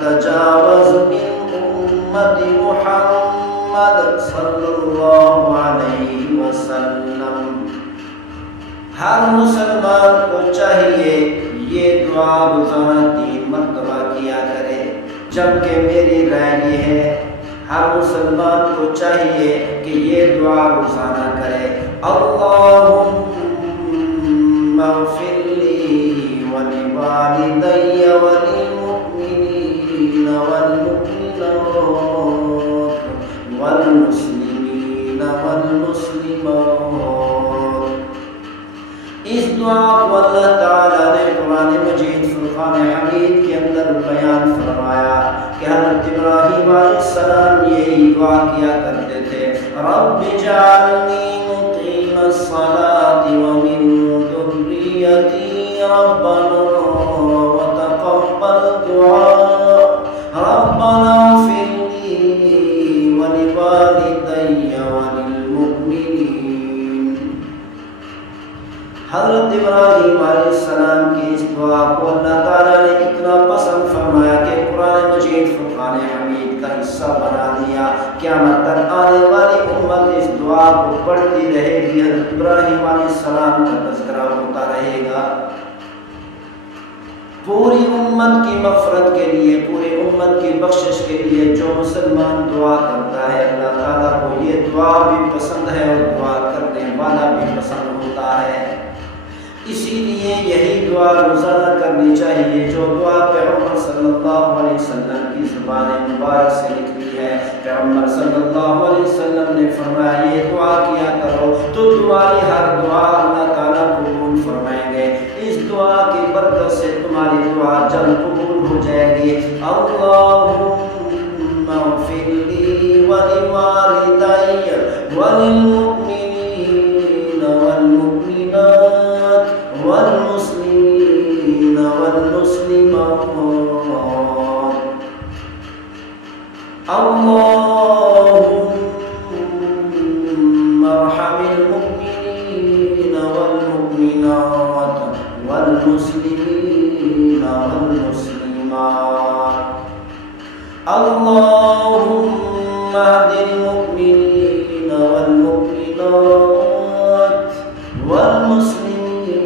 تجاوز من امت محمد صلی اللہ علیہ وسلم۔ ہر مسلمان کو چاہیے یہ دعا روزانہ 3 مرتبہ کیا کرے، جبکہ میری رائے یہ ہے ہر مسلمان کو چاہیے کہ یہ دعا روزانہ کرے، اللہم اغفر لی ولوالدی وللمؤمنین والمؤمنات والمسلمین والمسلمات۔ اس دعا کو اللہ تعالیٰ نے قرآن مجید فرقان حمید کے اندر بیان فرمایا کہ حضرت ابراہیم علیہ السلام یہی دعا کیا کرتے تھے، رب اجعلنی مقیم الصلاة ومن ذریتی ربنا وتقبل دعاء، ربنا اغفر لی ولوالدی وللمؤمنین۔ حضرت ابراہیم علیہ السلام کی اس دعا کو اللہ تعالیٰ نے اتنا پسند فرمایا کہ قرآن مجید فرقان حمید کا حصہ بنا دیا. قیامت تک آنے والی امت اس دعا کو پڑھتی رہے گی. حضرت ابراہیم علیہ السلام کا تذکرہ ہوتا رہے گا. پوری امت کی مغفرت کے لیے, پوری امت کی بخشش کے لیے جو مسلمان دعا کرتا ہے اللہ تعالیٰ کو یہ دعا بھی پسند ہے اور دعا کرنے والا بھی پسند ہوتا ہے. اسی لیے یہی دعا روزانہ کرنی چاہیے جو دعا پیغمبر صلی اللہ علیہ وسلم کی زبان مبارک سے لکھی ہے. پیغمبر صلی اللہ علیہ وسلم نے فرمایا یہ دعا کیا کرو تو تمہاری ہر دعا اللہ تعالیٰ قبول فرمائیں گے. اس دعا کی برکت سے تمہاری دعا جلد قبول ہو جائے گی. اللہم اغفر لی ولوالدی وللمؤمنین والمؤمنات والمسلمین والمسلمات. اللہم ارحم المؤمنین والمؤمنات والمسلمین والمسلمات. اللہم اہد المؤمنین والمؤمنات والمسلمین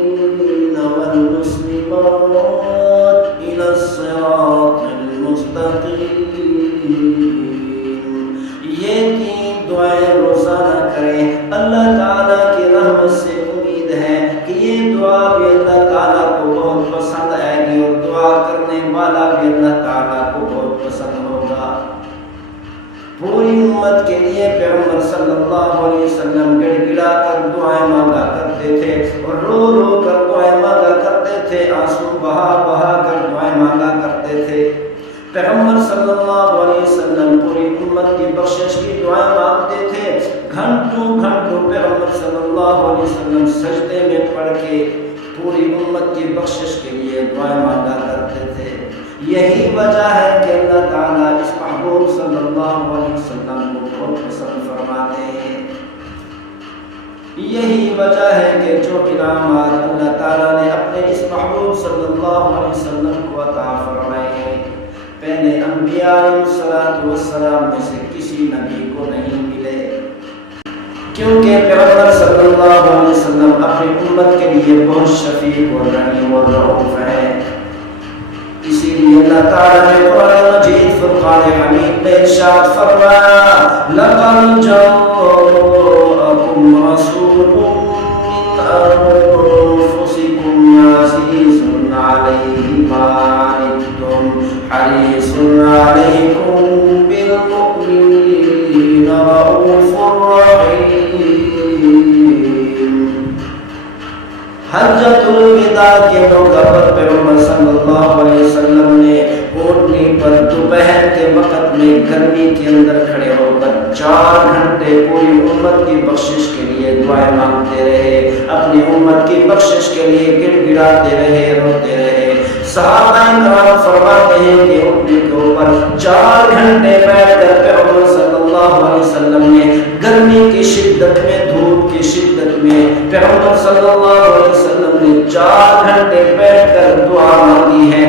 والمسلمات إلى الصراط المستقیم. یہ تین دعائیں روزانہ کریں. اللہ تعالیٰ کی رحمت سے امید ہے کہ یہ دعا بھی اللہ تعالیٰ کو بہت پسند آئے گی اور دعا کرنے والا بھی اللہ تعالیٰ کو بہت پسند ہوگا. پوری امت کے لیے پیغمبر صلی اللہ علیہ وسلم گڑ گڑا کر دعائیں مانگا کرتے تھے اور رو رو کر دعائیں مانگا کرتے تھے, آنسو بہا بہا کر دعائیں مانگا کرتے تھے. پیغمبر صلی اللہ علیہ وسلم پوری امت کی بخشش کی دعائیں مانگتے تھے. گھنٹوں گھنٹوں پیغمبر صلی اللہ علیہ وسلم سجدے میں پڑھ کے پوری امت کی بخشش کے لیے دعائیں مانگا کرتے تھے. یہی وجہ ہے کہ اللہ تعالیٰ اس محبوب صلی اللہ علیہ وسلم کو بہت پسند فرماتے ہیں. یہی وجہ ہے کہ جو انعامات اللہ تعالیٰ نے اپنے اس محبوب صلی اللہ علیہ وسلم کو عطا فرمائے ہیں پہلے انبیاء علیہ السلام میں سے کسی نبی کو نہیں ملے, کیونکہ پیغمبر صلی اللہ علیہ وسلم اپنی امت کے لیے بہت شفیق اور رحیم اور رؤوف ہیں. اسی لیے اللہ تعالیٰ نے قرآن مجید فرقان حمید میں ارشاد فرمایا لَقَدْ جَاءَكُمْ رَسُولٌ مِّنْ أَنفُسِكُمْ عَزِيزٌ عَلَيْهِ مَا عَنِتُّمْ حَرِيصٌ عَلَيْكُمْ بِالْمُؤْمِنِينَ رَءُوفٌ رَحِيمٌ. حجۃ الوداع کے موقع پر پیغمبر صلی اللہ علیہ وسلم نے اونٹنی پر دوپہر کے وقت میں گرمی کے اندر کھڑے ہو کر 4 گھنٹے پوری امت کی بخشش کے لیے دعائیں مانگتے رہے, اپنی امت کی بخشش کے لیے گڑ گڑاتے رہے, روتے رہے. صحابہ کرام فرماتے ہیں کہ اونٹنی کے اوپر 4 گھنٹے بیٹھ کر پیغمبر صلی اللہ علیہ وسلم نے گرمی کی شدت میں, دھوپ کی شدت میں پیغمبر صلی اللہ علیہ وسلم نے 4 گھنٹے بیٹھ کر دعا مانگی ہے.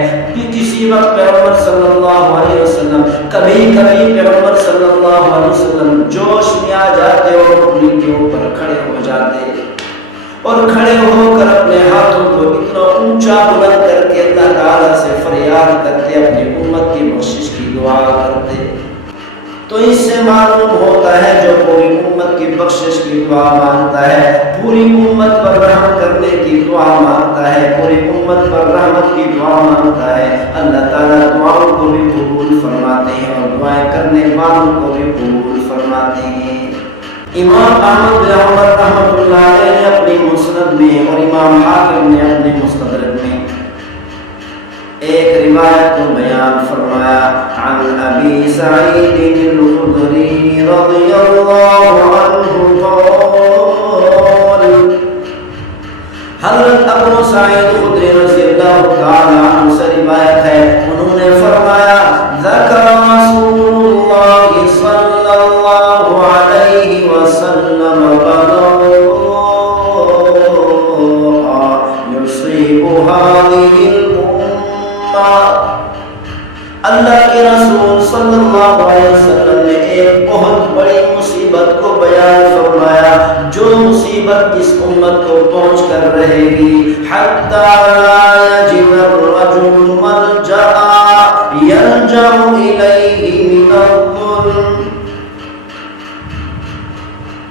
کسی وقت پیغمبر صلی اللہ علیہ وسلم کبھی کبھی پیغمبر صلی اللہ علیہ وسلم جوش میں آ جاتے اور اپنی کے اوپر کھڑے ہو جاتے اور کھڑے ہو کر اپنے ہاتھوں کو اتنا اونچا بلند کر کے اللہ تعالیٰ سے فریاد کرتے, اپنی امت کی بخشش کی دعا کرتے. تو اس سے معلوم ہوتا ہے جو پوری امت کی بخشش کی دعا مانگتا ہے, پوری امت پر رحم کرنے کی دعا مانگتا ہے, پوری امت پر رحمت کی دعا مانگتا ہے, اللہ تعالیٰ دعاؤں کو بھی قبول فرماتے ہیں اور دعائیں کرنے والوں کو بھی قبول فرماتے ہیں. امام احمد بن حنبل رحمۃ اللہ علیہ نے اپنی مسند میں اور امام حاکم نے اپنے مستدرک میں ایک روایت کو بیان فرمایا. عن ابی سعید الخدری رضی اللہ عنہ قال, حضرت ابو سعید خدری رضی اللہ تعالی عنہ سے روایت ہے, انہوں نے فرمایا ذکر رسول اللہ صلی اللہ علیہ وسلم بلاء يصيب هذه اللہ کے رسول صلی اللہ علیہ وسلم نے ایک بہت بڑی مصیبت کو بیان فرمایا جو مصیبت اس امت کو پہنچ کر رہے گی. حتی لا یجد الرجل ملجأ یلجأ الیہ من الظلم.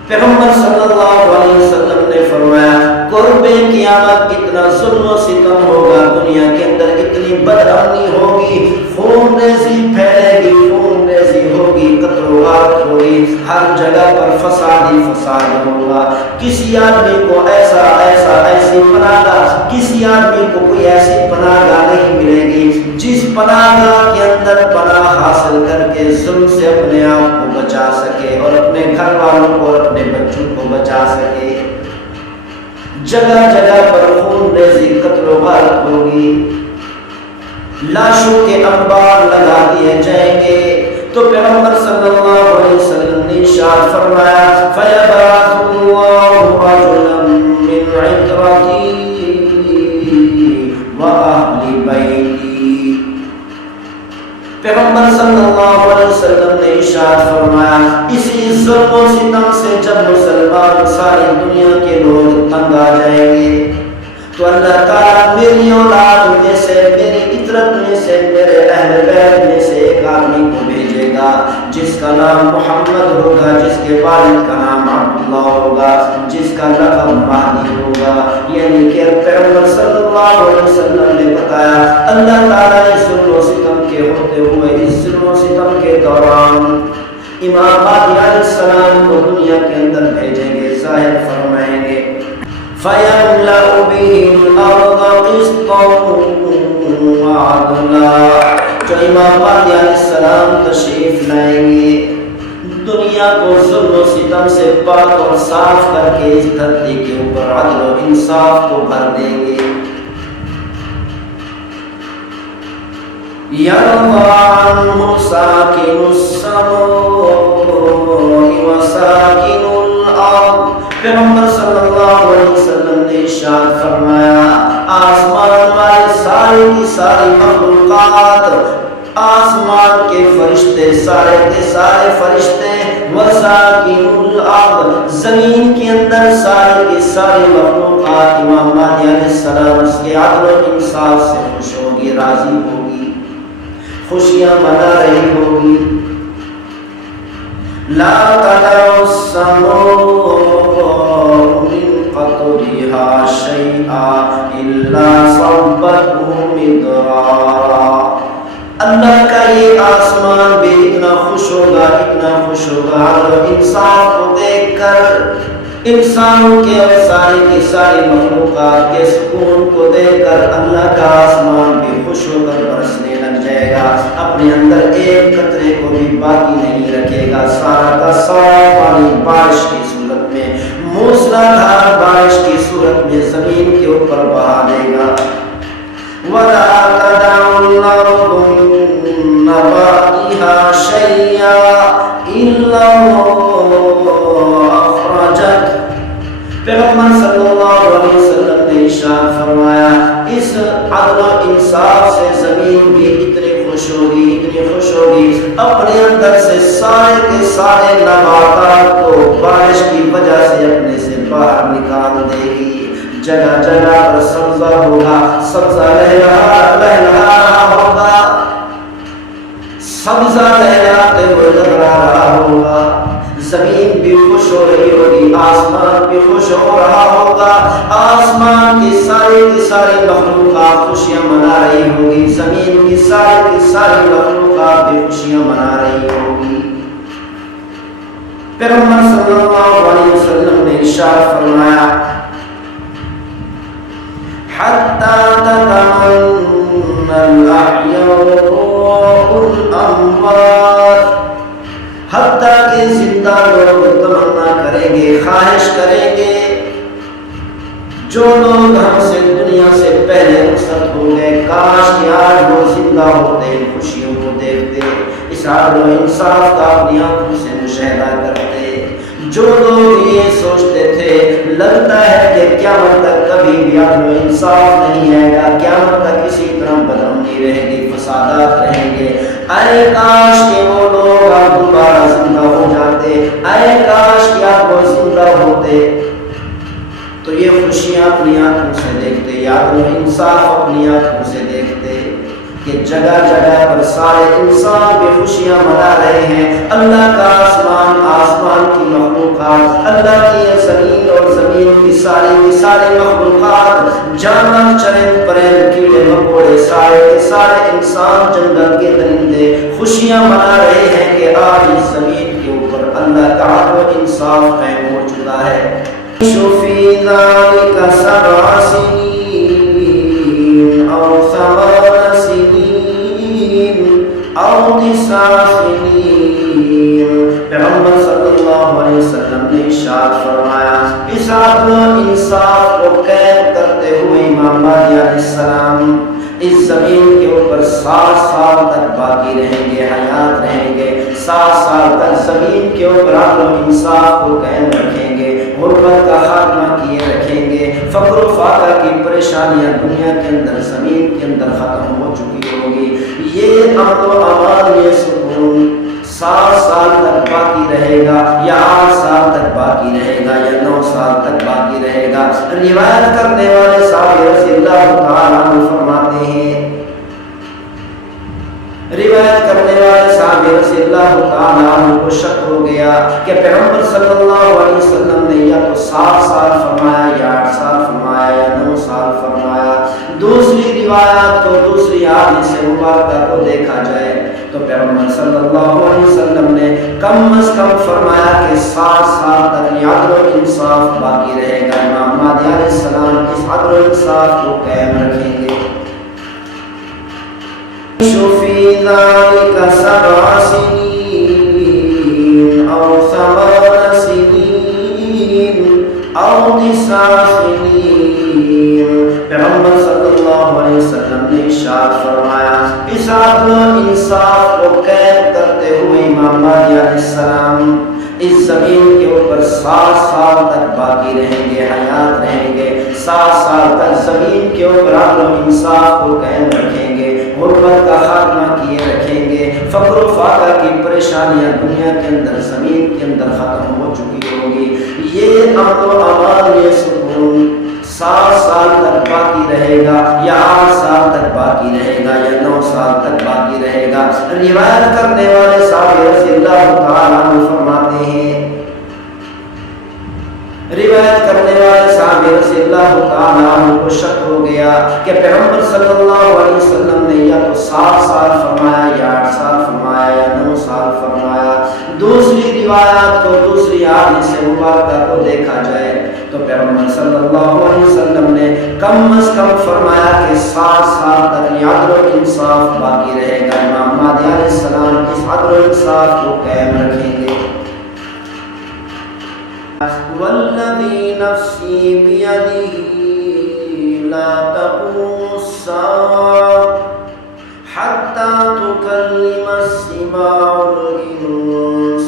پیغمبر صلی اللہ علیہ وسلم نے فرمایا قرب قیامت اتنا ظلم و ستم ہوگا, دنیا کے اندر اتنی بدامنی ہوگی, خون ریزی پھیلے گی, خون ریزی ہوگی, قتل و غارت ہوگی, ہر جگہ پر فساد ہی فساد ہوگا. کسی آدمی کو ایسی پناہ گاہ, کسی آدمی کو کوئی ایسی پناہ گاہ نہیں ملے گی جس پناہ گاہ کے اندر پناہ حاصل کر کے ظلم سے اپنے آپ کو بچا سکے اور اپنے گھر والوں کو اور اپنے بچوں کو بچا سکے. جگہ جگہ پر خون ریزی, قتل و غارت ہوگی, لاشوں کے انبار لگا دیے جائیں گے. تو پیغمبر صلی اللہ علیہ وسلم نے ارشاد فرمایا فَيَبْعَثُ اللَّهُ رَجُلًا مِّنْ عِتْرَتِي وَأَهْلِ بَيْتِي. پیغمبر صلی اللہ علیہ وسلم نے ارشاد فرمایا اسی ظلم و ستم سے جب مسلمان ساری دنیا کے لوگ تنگ آ جائیں گے تو اللہ تعالیٰ میری اولاد میں سے, میری عطرت میں سے, میرے اہل بیت میں سے ایک آدمی کو بھیجے گا جس کا نام محمد ہوگا, جس کے والد کا نام عبداللہ ہوگا, جس کا لقب مہدی ہوگا. یعنی کہ پیغمبر صلی اللہ علیہ وسلم نے بتایا اللہ تعالیٰ اس ظلم و ستم کے ہوتے ہوئے, اس ظلم و ستم کے دوران امام مہدی علیہ السلام کو دنیا کے اندر بھیجیں گے. ظاہر فرمائیں گے فَيَمْلَأُ بِهِ الْأَرْضَ قِسْطًا وَعَدْلًا. جو امام مہدی علیہ السلام تشریف لائیں گے دنیا کو ظلم و ستم سے پاک اور صاف کر کے اس دھرتی کے اوپر عدل و انصاف کو بھر دیں گے. يَرْضَى عَنْهُ سَاكِنُ السَّمَاءِ وَسَاكِنُ الْأَرْضِ. پیغمبر صلی اللہ علیہ وسلم نے ارشاد فرمایا آسمان والے سارے کی ساری مخلوقات, آسمان کے فرشتے سارے کے سارے فرشتے, وساکن الارض زمین کے اندر سارے کی ساری مخلوقات امام مہدی علیہ السلام اس کے عدل و انصاف سے خوش ہوگی, راضی ہوگی, خوشیاں منا رہی ہوگی. لا تدع السماء من قطرها شيئا الا صبته مدرارا. اللہ کا یہ آسمان بھی اتنا خوش ہوگا, اتنا خوش ہوگا اور انصاف کو دیکھ کر, انسانوں کے اور ساری کی ساری مخلوقات کے سکون کو دیکھ کر اللہ کا آسمان بھی خوش ہو کر برسنے لگ جائے گا. اپنے اندر ایک قطرے کو بھی باقی نہیں رکھے گا. سارا کا سارا پانی بارش کی صورت میں, موسلادھار بارش کی صورت میں زمین کے اوپر بہا دے گا. وَلَا تَدْعُ الْأَرْضُ مِن نَبَاتِهَا شَيْئًا إِلَّا أَخْرَجَتْ. پیغمبر صلی اللہ علیہ وسلم نے ارشاد فرمایا اس عدل و انصاف سے زمین بھی اتنی خوش ہوگی, اتنی خوش ہوگی, اپنے اندر سے سارے کے سارے نباتات کو بارش کی وجہ سے اپنے سے باہر نکال دے گی. جگہ جگہ پر سبزہ ہوگا, سبزہ لہرا رہا ہوگا, سبزہ لہراتے ہوئے نظر آ رہا ہوگا. زمین بھی خوش ہو رہی ہوگی, آسمان بھی خوش ہو رہا ہوگا, آسمان کی ساری مخلوقات خوشیاں منا رہی ہوگی, زمین کی ساری مخلوقات بھی خوشیاں منا رہی ہوگی. پیغمبر صلی اللہ علیہ وسلم نے ارشاد فرمایا حتی تتمنى الأحياء الأموات. حتیٰ کہ زندہ لوگ تمنا کریں گے, خواہش کریں گے جو لوگ ہم سے دنیا سے پہلے رخصت ہو گئے کاش کہ آج وہ زندہ ہوتے, ان خوشیوں کو دیکھتے, اس عدل و انصاف کا اپنی آنکھوں سے مشاہدہ کرتے. جو لوگ یہ سوچتے تھے لگتا ہے کہ قیامت تک کبھی بھی عدل و انصاف نہیں آئے گا، قیامت تک اسی طرح بدامنی رہے گی، فسادات رہیں گے، اے کاش کہ وہ لوگ اب دوبارہ زندہ ہو جاتے، اے کاش کہ اب وہ زندہ ہوتے تو یہ خوشیاں اپنی آنکھوں سے دیکھتے، یا عدل و انصاف اپنی آنکھوں سے دیکھتے کہ جگہ جگہ پر سارے انسان بے خوشیاں منا رہے ہیں، اللہ کا آسمان، آسمان کی مخلوقات، اللہ کی زمین اور زمین کی ساری مخلوقات، جانور، چرند پرند، کیڑے مکوڑے، سارے انسان، جنگل کے درندے خوشیاں منا رہے ہیں کہ آج اس زمین کے اوپر اللہ کا عدل و انصاف قائم ہو چکا ہے۔ فِي ذَلِكَ 7 سنين أو 8 سنين أو 9 سنين۔ پیغمبر صلی اللہ علیہ وسلم نے ارشاد فرمایا اس عدل و انصاف کو قائم کرتے ہوئے امام مہدی علیہ السلام اس زمین کے اوپر 7 سال تک باقی رہیں گے، حیات رہیں گے، 7 سال تک زمین کے اوپر عدل و انصاف کو قائم رکھیں گے، غربت کا خاتمہ کیے رکھیں گے، فقر و فاقہ کی پریشانیاں دنیا کے اندر، زمین کے اندر ختم ہو چکی ہوگی۔ یہ امن و امان، یہ سکون 7 سال تک باقی رہے گا، یا 8 سال تک باقی رہے گا، یا 9 سال تک باقی رہے گا۔ روایت کرنے والے صحابی رضی اللہ تعالیٰ عنہ فرماتے ہیں، روایت کرنے والے صحابی رضی اللہ تعالیٰ عنہ کو شک ہو گیا کہ پیغمبر صلی اللہ علیہ وسلم نے یا تو 7 سال فرمایا، یا 8 سال فرمایا، یا 9 سال فرمایا۔ دوسری روایات کو، دوسری حدیث مبارکہ کو دیکھا جائے تو پیغمبر صلی اللہ علیہ وسلم نے کم از کم فرمایا کہ 7 سال تک یہ عدل و انصاف باقی رہے گا۔ امام مہدی علیہ السلام اس عدل و انصاف کو قائم رکھیں گے۔ فِي ذَلِكَ 7 سنين أو 8 سنين أو 9 سنين۔ پیغمبر صلی اللہ علیہ وسلم نے ارشاد فرمایا اس عدل و انصاف کو قائم کرتے ہوئے امام مہدی علیہ السلام اس زمین کے اوپر 7 سال تک باقی رہیں گے، حیات رہیں گے، 7 سال تک زمین کے اوپر عدل و انصاف کو قائم رکھیں گے، غربت کا خاتمہ کیے رکھیں گے، فقر و فاقہ کی پریشانیاں دنیا کے اندر، زمین کے اندر ختم ہو چکی ہوگی۔ یہ امن و امان، یہ سکون 7 سال تک باقی رہے گا، یا 8 سال تک باقی رہے گا، یا 9 سال تک باقی رہے گا۔ روایت کرنے والے صحابی رضی اللہ تعالیٰ عنہ فرماتے ہیں، روایت کرنے والے صحابی رضی اللہ تعالیٰ عنہ کو شک ہو گیا کہ پیغمبر صلی اللہ علیہ وسلم نے یا تو 7 سال فرمایا، یا 8 سال فرمایا، یا 9 سال فرمایا۔ دوسری روایات کو، دوسری حدیث مبارکہ کو دیکھا جائے تو پیغمبر صلی اللہ علیہ وسلم نے کم از کم فرمایا کہ 7 سال تک یہ عدل و انصاف باقی رہے گا۔ امام مہدی علیہ السلام اس عدل و انصاف کو قائم رکھیں گے۔ والذی نفسی بیدہ لا تقوم الساعة حتی تکلم السماع الانس۔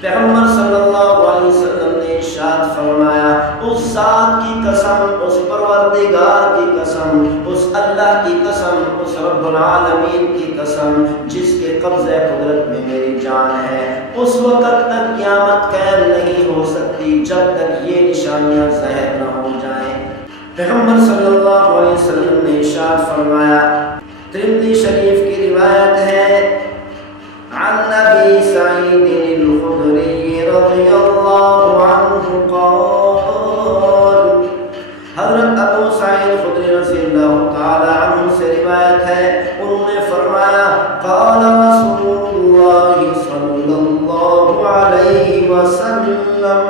پیغمبر صلی اللہ علیہ وسلم نے ارشاد فرمایا اس ذات کی قسم، اس پروردگار کی قسم، اس اللہ کی قسم، اس رب العالمین کی قسم جس کے قبضہ قدرت میں میری جان ہے، اس وقت تک قیامت قائم نہیں ہو سکتی جب تک یہ نشانیاں ظاہر نہ ہو جائیں۔ پیغمبر صلی اللہ علیہ وسلم نے ارشاد فرمایا، ترمذی شریف کی روایت ہے، عن ابی سعید الخدری رضی اللہ عنہ قال، حضرت ابو سعید خدری رضی اللہ تعالی عنہ سے روایت ہے، انہوں نے فرمایا، قال رسول اللہ صلی اللہ علیہ وسلم،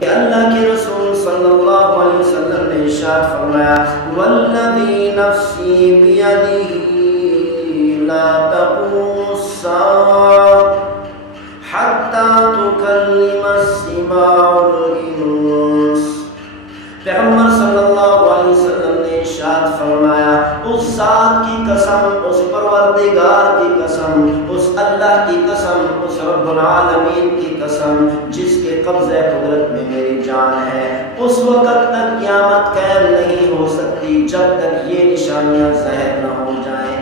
کہ اللہ کے رسول صلی اللہ علیہ وسلم نے ارشاد فرمایا، والذی نفسی بیدہ لا تقوم الساعة حتى تكلم السماع الانس۔ پیغمبر صلی اللہ علیہ وسلم نے ارشاد فرمایا اس ذات کی قسم، اس پروردگار کی قسم، اس اللہ کی قسم، اس رب العالمین کی قسم جس کے قبضہ قدرت میں میری جان ہے، اس وقت تک قیامت قائم نہیں ہو سکتی جب تک یہ نشانیاں ظاہر نہ ہو جائیں۔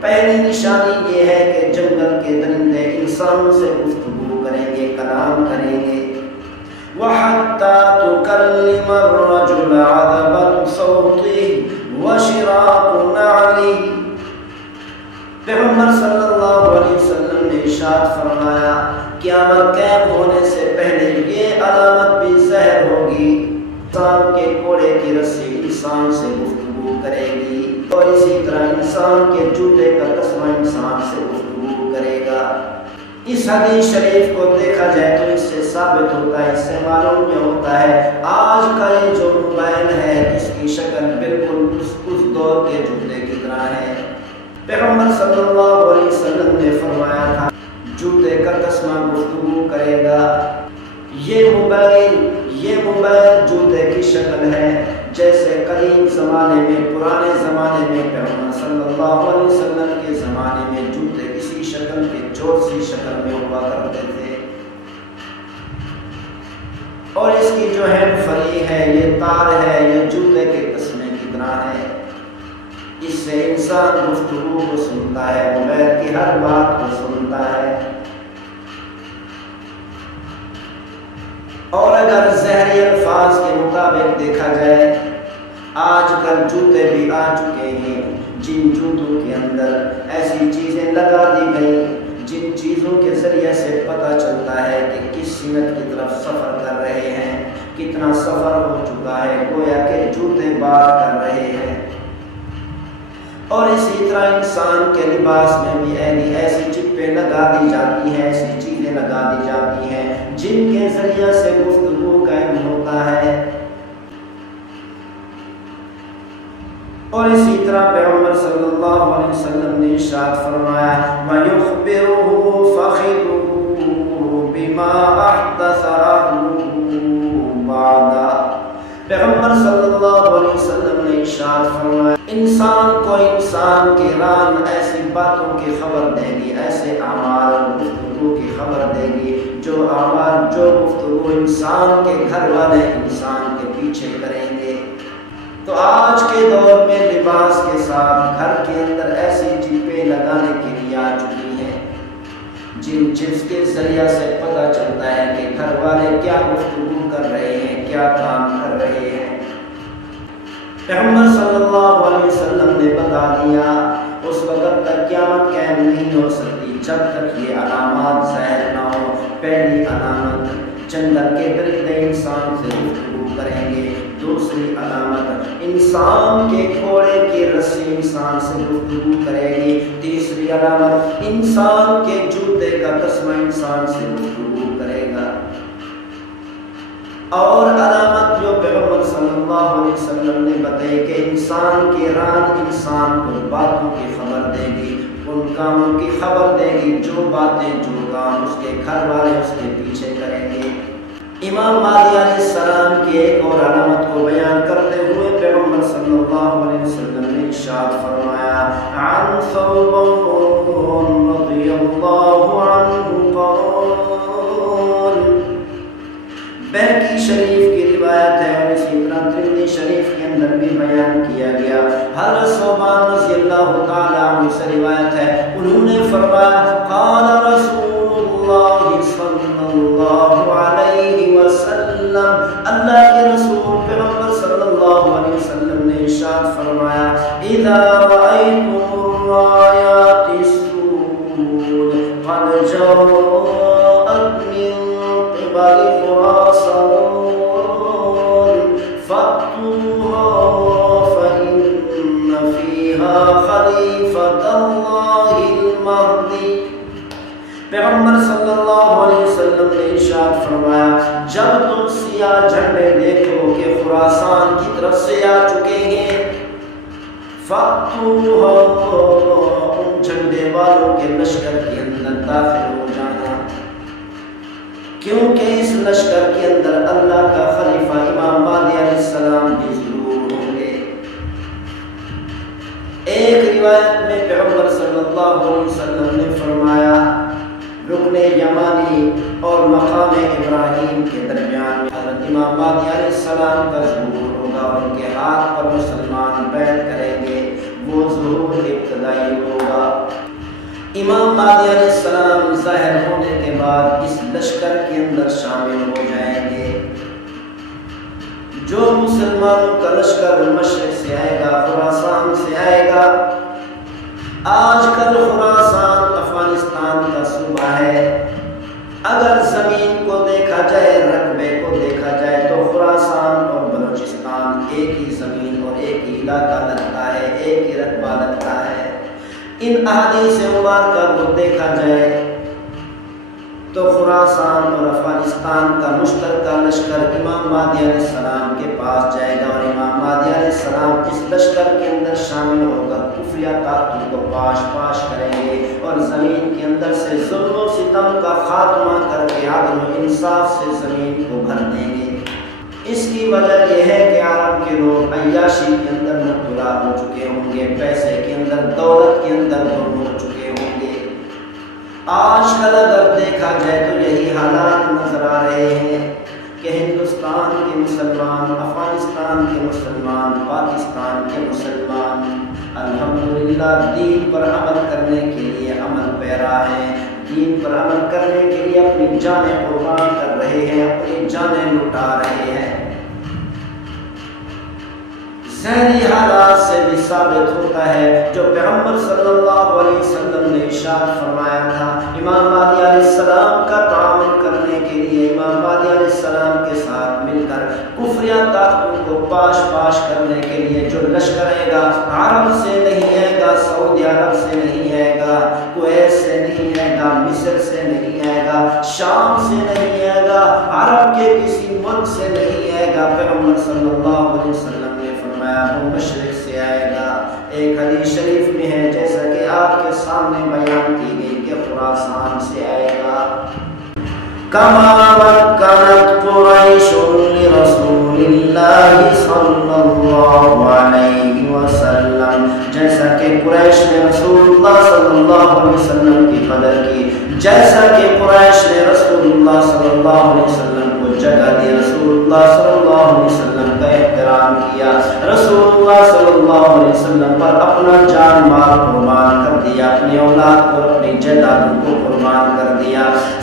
پہلی نشانی یہ ہے کہ جنگل کے درندے انسانوں سے گفتگو کریں گے، کلام کریں گے۔ وَحَتَّى تُكَلِّمَ الرَّجُلَ عَذَبَ صَوْتِهِ وَشِرَاقُ نَعْلِهِ۔ پیغمبر صلی اللہ علیہ وسلم نے ارشاد فرمایا قیامت قائم ہونے سے پہلے یہ علامت بھی ظاہر ہوگی، انسان کے کوڑے کی رسی انسان سے گفتگو کرے گی، اور اسی طرح انسان کے جوتے کا تسمہ انسان سے گفتگو کرے گا۔ اس حدیث شریف کو دیکھا جائے تو اس سے ثابت ہوتا ہے، اس سے معلوم یہ ہوتا ہے آج کا یہ جو موبائل ہے اس کی شکل بالکل اس دور کے جوتے کی طرح ہے۔ پیغمبر صلی اللہ علیہ وسلم نے فرمایا تھا جوتے کا تسمہ گفتگو کرے گا۔ یہ موبائل جوتے کی شکل ہے، جیسے قدیم زمانے میں، پرانے زمانے میں پیغمبر صلی اللہ علیہ وسلم کے زمانے میں جوتے کسی شکل کے چور سی شکل میں ہوا کرتے تھے، اور اس کی جو ہینڈ فری ہے، یہ تار ہے، یہ جوتے کے تسمے کی طرح ہے۔ اس سے انسان گفتگو کو سنتا ہے، موبائل کی ہر بات کو سنتا ہے۔ اور اگر ظاہری الفاظ کے مطابق دیکھا جائے، آج کل جوتے بھی آ چکے ہیں جن جوتوں کے اندر ایسی چیزیں لگا دی گئی جن چیزوں کے ذریعے سے پتہ چلتا ہے کہ کس سمت کی طرف سفر کر رہے ہیں، کتنا سفر ہو چکا ہے، گویا کہ جوتے بات کر رہے ہیں۔ اور اسی طرح انسان کے لباس میں بھی ایسی چپیں لگا دی جاتی ہیں، ایسی چیزیں لگا دی جاتی ہیں جن کے ذریعے سے گفتگو قائم ہوتا ہے۔ اور اسی طرح پیغمبر صلی اللہ علیہ وسلم نے ارشاد فرمایا وَيُخْبِرُهُ فَخِذُهُ بِمَا أَحْدَثَ أَهْلُهُ بَعْدَ۔ پیغمبر صلی اللہ علیہ وسلم نے ارشاد فرمایا انسان کو انسان کی ران ایسی باتوں کی خبر دے گی، ایسے اعمال اور گفتگو کی خبر دے گی جو اعمال، جو گفتگو انسان کے گھر والے انسان کے پیچھے کریں گے۔ تو آج کے دور میں لباس کے ساتھ گھر کے اندر ایسی چیپیں لگانے کے لیے آ چکی ہیں جس کے ذریعے سے پتہ چلتا ہے کہ گھر والے کیا گفتگو کر رہے ہیں، کیا کام کر رہے ہیں۔ پیغمبر صلی اللہ علیہ وسلم نے بتا دیا اس وقت تک قیامت قائم نہیں ہو سکتی جب تک یہ علامات ظاہر نہ ہو۔ پہلی علامت جنگل کے درندے انسان سے گفتگو کریں گے، دوسری علامت انسان کے کوڑے کی رسی انسان سے گفتگو کرے گی، تیسری علامت انسان کے جوتے کا تسمہ انسان سے گفتگو کرے گا۔ اور علامت جو پیغمبر صلی اللہ علیہ وسلم نے بتائی کہ انسان کی ران انسان کو باتوں کی خبر دے گی، ان کاموں کی خبر دے گی، جو باتیں، جو کام اس کے گھر والے اس کے پیچھے کریں گے۔ امام مہدی علیہ السلام کی ایک اور علامت کو بیان کرتے ہوئے پیغمبر صلی اللہ علیہ وسلم نے ارشاد فرمایا عن ثوبان رضی اللہ عنہ قال، بیہقی شریف کی روایت ہے اور اسی طرح ترمذی شریف کے اندر بھی بیان کیا گیا، حضرت ثوبان رضی اللہ تعالی عنہ سے روایت ہے، انہوں نے فرمایا قال رسول اللہ صلی اللہ علیہ وسلم، اللہ کے رسول پیغمبر صلی اللہ علیہ وسلم نے ارشاد فرمایا اذا رأيتم الرايات السود قد جاءت من قبل خراسان فأتوها فإن فيها خليفة الله المهدي۔ پیغمبر صلی اللہ علیہ وسلم نے ارشاد فرمایا جب تم سیاہ جھنڈے دیکھو کہ خراسان کی طرف سے آ چکے ہیں، فَأْتُوهَا، ان جھنڈے والوں کے لشکر کے اندر داخل ہو جانا، کیونکہ اس لشکر کے اندر اللہ کا خلیفہ امام مہدی علیہ السلام بھی ضرور ہوں گے۔ ایک روایت میں پیغمبر صلی اللہ علیہ وسلم نے فرمایا رکن یمانی اور مقام ابراہیم کے درمیان میں حضرت امام مہدی علیہ السلام کا ظہور ہوگا اور ان کے ہاتھ پر مسلمان بیعت کریں گے، وہ ظہور ابتدائی ہوگا۔ امام مہدی علیہ السلام ظاہر ہونے کے بعد اس لشکر کے اندر شامل ہو جائیں گے۔ جو مسلمانوں کا لشکر مشرق سے آئے گا، خراسان سے آئے گا۔ آج کل خراسان افغانستان کا صوبہ ہے۔ اگر زمین کو دیکھا جائے، رقبے کو دیکھا جائے تو خراسان اور بلوچستان ایک ہی زمین اور ایک ہی علاقہ لگتا ہے، ایک ہی رقبہ لگتا ہے۔ ان احادیث مبارکہ کو دیکھا جائے تو خراسان اور افغانستان کا مشترکہ لشکر امام مہدی علیہ السلام کے پاس جائے گا اور امام مہدی علیہ السلام اس لشکر کے اندر شامل ہو کر کفریہ طاقتوں کو پاش کریں گے اور زمین کے اندر سے ظلم و ستم کا خاتمہ کر کے عدل و انصاف سے زمین کو بھر دیں گے۔ اس کی وجہ یہ ہے کہ عرب کے لوگ عیاشی کے اندر مبتلا ہو چکے ہوں گے، پیسے کے اندر، دولت کے اندر ظلم ہو چکے ہوں گے۔ آج کل اگر دیکھا جائے تو یہی حالات نظر آ رہے ہیں کہ ہندوستان کے مسلمان، افغانستان کے مسلمان، پاکستان کے مسلمان الحمدللہ دین پر عمل کرنے کے لیے عمل پیرا ہیں، دین پر عمل کرنے کے لیے اپنی جانیں قربان کر رہے ہیں، اپنی جانیں لٹا رہے ہیں۔ ظاہری حالات سے بھی ثابت ہوتا ہے جو پیغمبر صلی اللہ علیہ وسلم نے ارشاد فرمایا تھا، امام مہدی علیہ السلام کا تعاون کرنے کے لیے، امام مہدی علیہ السلام کے ساتھ مل کر کفریہ طاقتوں کو پاش کرنے کے لیے جو لشکر آئے گا، عرب سے نہیں آئے گا، سعودی عرب سے نہیں آئے گا، کویت سے نہیں آئے گا، مصر سے نہیں آئے گا، شام سے نہیں آئے گا، عرب کے کسی ملک سے نہیں آئے گا۔ پیغمبر صلی اللہ علیہ وسلم وہ مشرق سے آئے گا۔ ایک حدیث شریف میں ہے جیسا کہ آپ کے سامنے بیان کی گئی کہ خراسان سے آئے گا۔ کما مکنت قریش لرسول اللہ صلی اللہ علیہ وسلم، جیسا کہ قریش نے رسول اللہ صلی اللہ علیہ وسلم کی قدر کی، جیسا کہ قریش نے رسول اللہ صلی اللہ علیہ وسلم کو جگہ دی، رسول اللہ صلی اللہ علیہ وسلم کا احترام کیا، رسول اللہ صلی اللہ علیہ وسلم پر اپنا جان مال قربان کر دیا، اپنی اولاد کو، اپنی جائیدادوں کو قربان کر دیا۔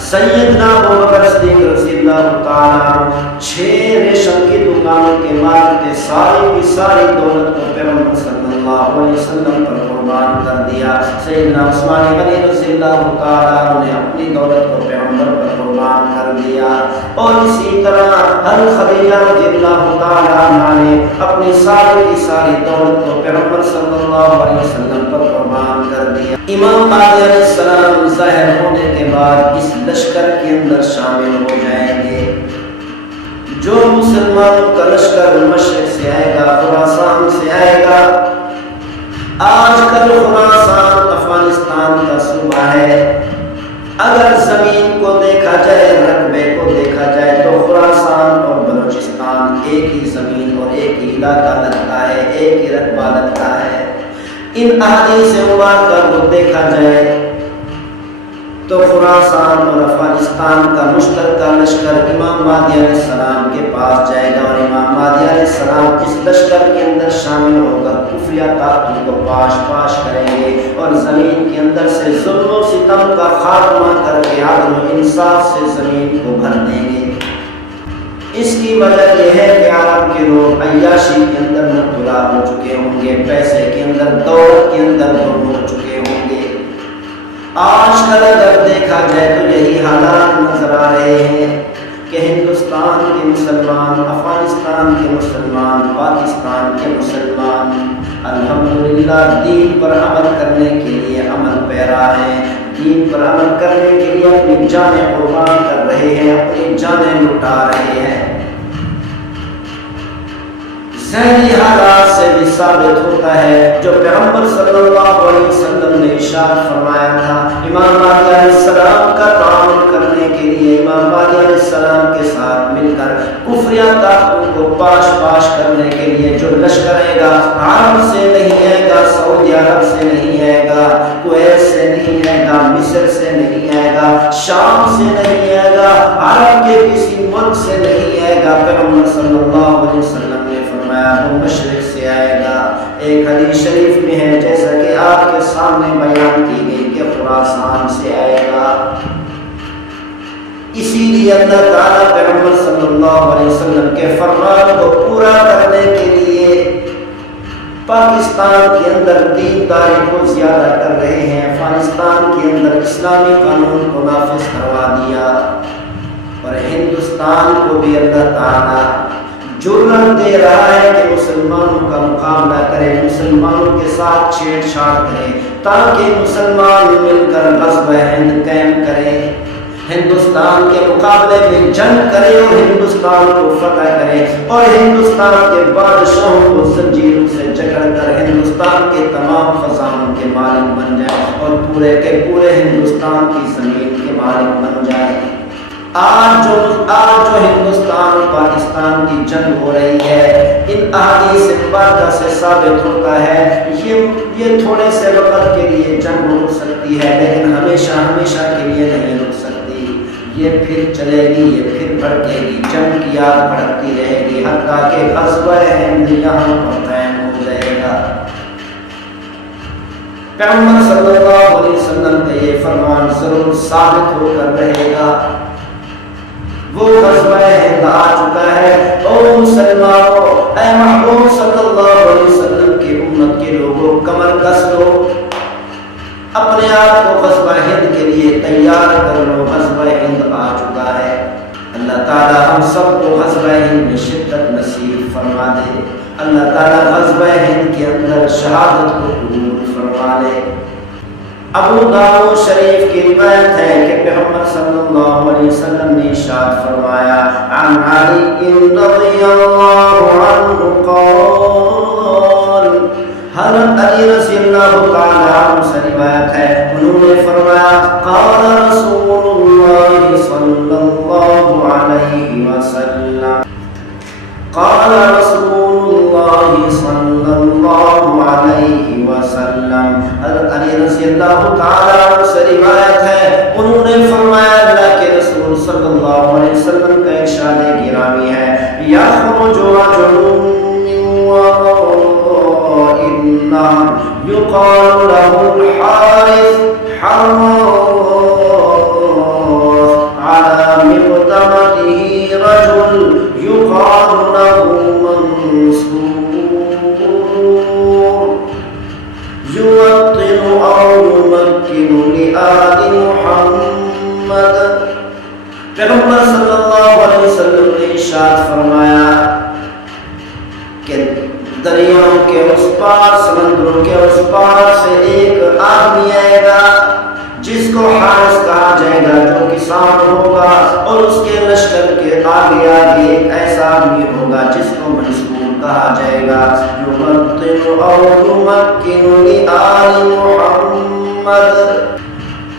سیدنا ابوبکر صدیق رضی اللہ تعالیٰ 6 ریشم کی دکانوں کے مالک تھے، ساری کی ساری دولت کو پیغمبر صلی اللہ علیہ وسلم پر قربان کر دیا۔ سیدنا عثمان غنی رضی اللہ تعالیٰ نے اپنی دولت کو پیغمبر پر قربان کر دیا، اور اسی طرح ہر خدیجہ رضی اللہ تعالیٰ نے اپنی ساری کی ساری دولت کو پیغمبر صلی اللہ علیہ وسلم پر قربان کر دیا۔ امام مہدی علیہ السلام ظاہر ہونے کے بعد اس لشکر کے اندر شامل ہو جائیں گے۔ جو مسلمانوں کا لشکر مشرق سے آئے گا، خراسان سے آئے گا۔ آج کل خراسان افغانستان کا صوبہ ہے۔ اگر زمین کو دیکھا جائے، رقبے کو دیکھا جائے تو خراسان اور بلوچستان ایک ہی زمین اور ایک ہی علاقہ لگتا ہے، ایک ہی رقبہ لگتا ہے۔ ان احادیث مبارکہ کو دیکھا جائے تو خراسان اور افغانستان کا مشترکہ لشکر امام مہدی علیہ السلام کے پاس جائے گا اور امام مہدی علیہ السلام اس لشکر کے اندر شامل ہو کر کفریہ طاقتوں کو پاش کریں گے اور زمین کے اندر سے ظلم و ستم کا خاتمہ کر کے عدل و انصاف سے زمین کو بھر دیں گے۔ اس کی وجہ یہ ہے کہ عرب کے لوگ عیاشی کے اندر مبتلا ہو چکے ہوں گے، پیسے کے اندر، دولت کے اندر ظلم ہو چکے ہوں گے۔ آج کل اگر دیکھا جائے تو یہی حالات نظر آ رہے ہیں کہ ہندوستان کے مسلمان، افغانستان کے مسلمان، پاکستان کے مسلمان الحمدللہ دین پر عمل کرنے کے لیے عمل پیرا ہیں، دین پر عمل کرنے کے لیے اپنی جانیں قربان کر رہے ہیں، اپنی جانیں لٹا رہے ہیں۔ ظاہری حالات سے بھی ثابت ہوتا ہے جو پیغمبر صلی اللہ علیہ وسلم نے ارشاد فرمایا تھا، امام مہدی علیہ السلام کا تعاون کرنے کے لیے، امام مہدی علیہ السلام کے ساتھ مل کر کفریہ طاقتوں کو پاش کرنے کے لیے جو لشکر آئے گا، عرب سے نہیں آئے گا، سعودی عرب سے نہیں آئے گا، کویت سے نہیں آئے گا، مصر سے نہیں آئے گا، شام سے نہیں آئے گا، عرب کے کسی ملک سے نہیں آئے گا۔ پیغمبر صلی اللہ علیہ وسلم نے فرمایا وہ مشرق سے آئے گا۔ ایک حدیث شریف میں ہے جیسا کہ آپ کے سامنے بیان کی گئی کہ خراسان سے آئے گا۔ اسی لیے اللہ تعالیٰ پیغمبر صلی اللہ علیہ وسلم کے فرمان کو پورا کرنے کے لیے پاکستان کے اندر دینداری کو زیادہ کر رہے ہیں، افغانستان کے اندر اسلامی قانون کو نافذ کروا دیا، اور ہندوستان کو بھی اللہ تعالیٰ جرأت دے رہا ہے کہ مسلمانوں کا مقابلہ کرے، مسلمانوں کے ساتھ چھیڑ چھاڑ کرے، تاکہ مسلمان مل کر غزوہ ہند قائم کرے، ہندوستان کے مقابلے میں جنگ کرے اور ہندوستان کو فتح کرے، اور ہندوستان کے بادشاہوں کو زنجیروں سے جکڑ کر ہندوستان کے تمام خزانوں کے مالک بن جائے اور پورے کے پورے ہندوستان کی زمین کے مالک بن جائے۔ آج جو ہندوستان اور پاکستان کی جنگ ہو رہی ہے، ان احادیث مبارکہ سے ثابت ہوتا ہے یہ تھوڑے سے وقت کے لیے جنگ رک سکتی ہے، لیکن ہمیشہ کے لیے نہیں رک سکتی۔ یہ پھر چلے گی، یہ پھر بڑھے گی، جنگ کی آگ بڑھتی رہے گی، حتیٰ کہ غزوہ ہند یہاں پر قائم ہو جائے گا۔ پیغمبر صلی اللہ علیہ وسلم کا یہ فرمان ضرور ثابت ہو کر رہے گا۔ وہ غزوہ ہند آ چکا ہے۔ او مسلمانوں، اے محبوب صلی اللہ علیہ وسلم کی امت کے لوگوں، کمر کس لو، اپنے آپ کو غزوہ ہند کے لیے تیار کر لو، غزوہ ہند آ چکا ہے۔ اللہ تعالی ہم سب کو غزوہ ہند میں شدت نصیب فرما دے، اللہ تعالی غزوہ ہند کے اندر شہادت کو قبول فرما لے۔ ابو داؤد شریف کی روایت ہے کہ پیغمبر صلی اللہ علیہ وسلم نے ارشاد فرمایا، عن علی رضی اللہ عنہ قال، حضرت علی رضی اللہ تعالی عنہ سے روایت ہے، انہوں نے فرمایا، قال رسول اللہ صلی اللہ علیہ وسلم، قال رسول اللہ صلی اللہ علیہ وسلم، حضرت علی رضی اللہ تعالی عنہ سے روایت ہے، انہوں نے فرمایا اللہ کے رسول صلی اللہ علیہ وسلم کا ارشاد گرامی ہے، یخرج رجل من وراء النار یقال له الحارث على مقدمته رجل يقال له منصور يوطن أو يمكن لآل محمد۔ پیغمبر صلی اللہ علیہ وسلم نے ارشاد فرمایا کہ دریاؤں کے اس پار، سمندروں کے اس پار سے ایک آدمی آئے گا جس کو حارث کہا جائے گا، جو کسان ہوگا، اور اس کے لشکر کے آگے آگے ایک ایسا آدمی ہوگا جس کو منصور کہا جائے گا، یمطن او یمکن لآل محمد۔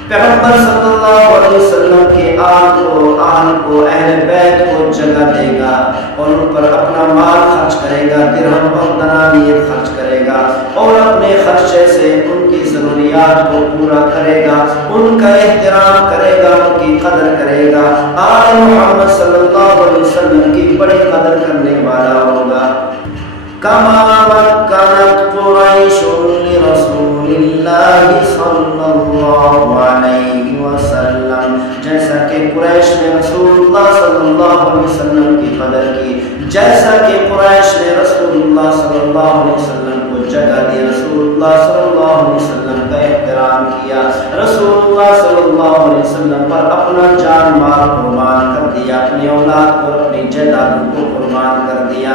پیغمبر صلی اللہ علیہ وسلم کے آل کو اہل بیت کو جگہ دے گا اور ان پر اپنا مال خرچ کرے گا، درہم اور دنانیر خرچ کرے گا، اور اپنے خرچے سے ان کی ضروریات کو پورا کرے گا، ان کا احترام کرے گا، ان کی قدر کرے گا، آل محمد صلی اللہ علیہ وسلم کی بڑی قدر کرنے والا ہوگا۔ کما مکنت قریش لرسول اللہ صلی اللہ علیہ وسلم، جیسا کہ قریش نے رسول اللہ صلی اللہ علیہ وسلم کی قدر کی، جیسا کہ قریش نے رسول اللہ صلی اللہ علیہ وسلم کو جگہ دی، رسول اللہ صلی اللہ علیہ وسلم کا احترام کیا، رسول اللہ صلی اللہ علیہ وسلم پر اپنا جان مال قربان کر دیا، اپنی اولاد کو، اپنی جائیدادوں کو قربان کر دیا۔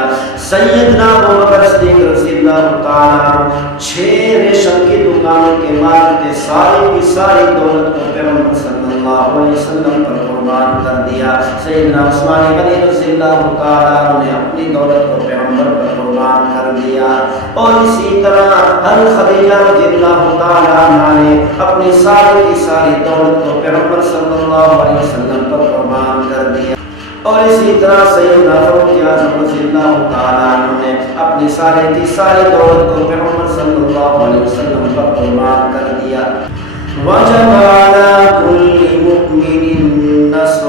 سیدنا ابو بکر صدیق رضی اللہ تعالیٰ عنہ 6 ریشم کی دکانوں کے مالک تھے، ساری کی ساری دولت کو پیغمبر صلی اللہ علیہ وسلم پر قربان کر دیا۔ سیدنا عثمان غنی رضی اللہ تعالیٰ عنہ نے اپنی دولت کو پیغمبر پر قربان کر دیا، اور اسی طرح حضرت خدیجہ رضی اللہ تعالیٰ عنہ نے اپنی ساری کی ساری دولت کو پیغمبر صلی اللہ علیہ وسلم پر قربان کر دیا۔ اور اسی طرح سیدنا فاروق اعظم رضی اللہ تعالیٰ عنہ نے اپنی ساری دولت کو محمد صلی اللہ علیہ وسلم پر قربان کر دیا. وجب على كل مؤمن نصر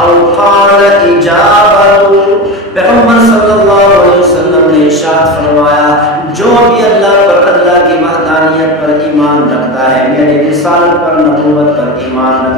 او قال اجابت. پیغمبر صلی اللہ علیہ وسلم نے ارشاد فرمایا جو بھی اللہ پر، اللہ کی وحدانیت پر ایمان رکھتا ہے، میری رسالت پر، نبوت پر ایمان رکھتا ہے،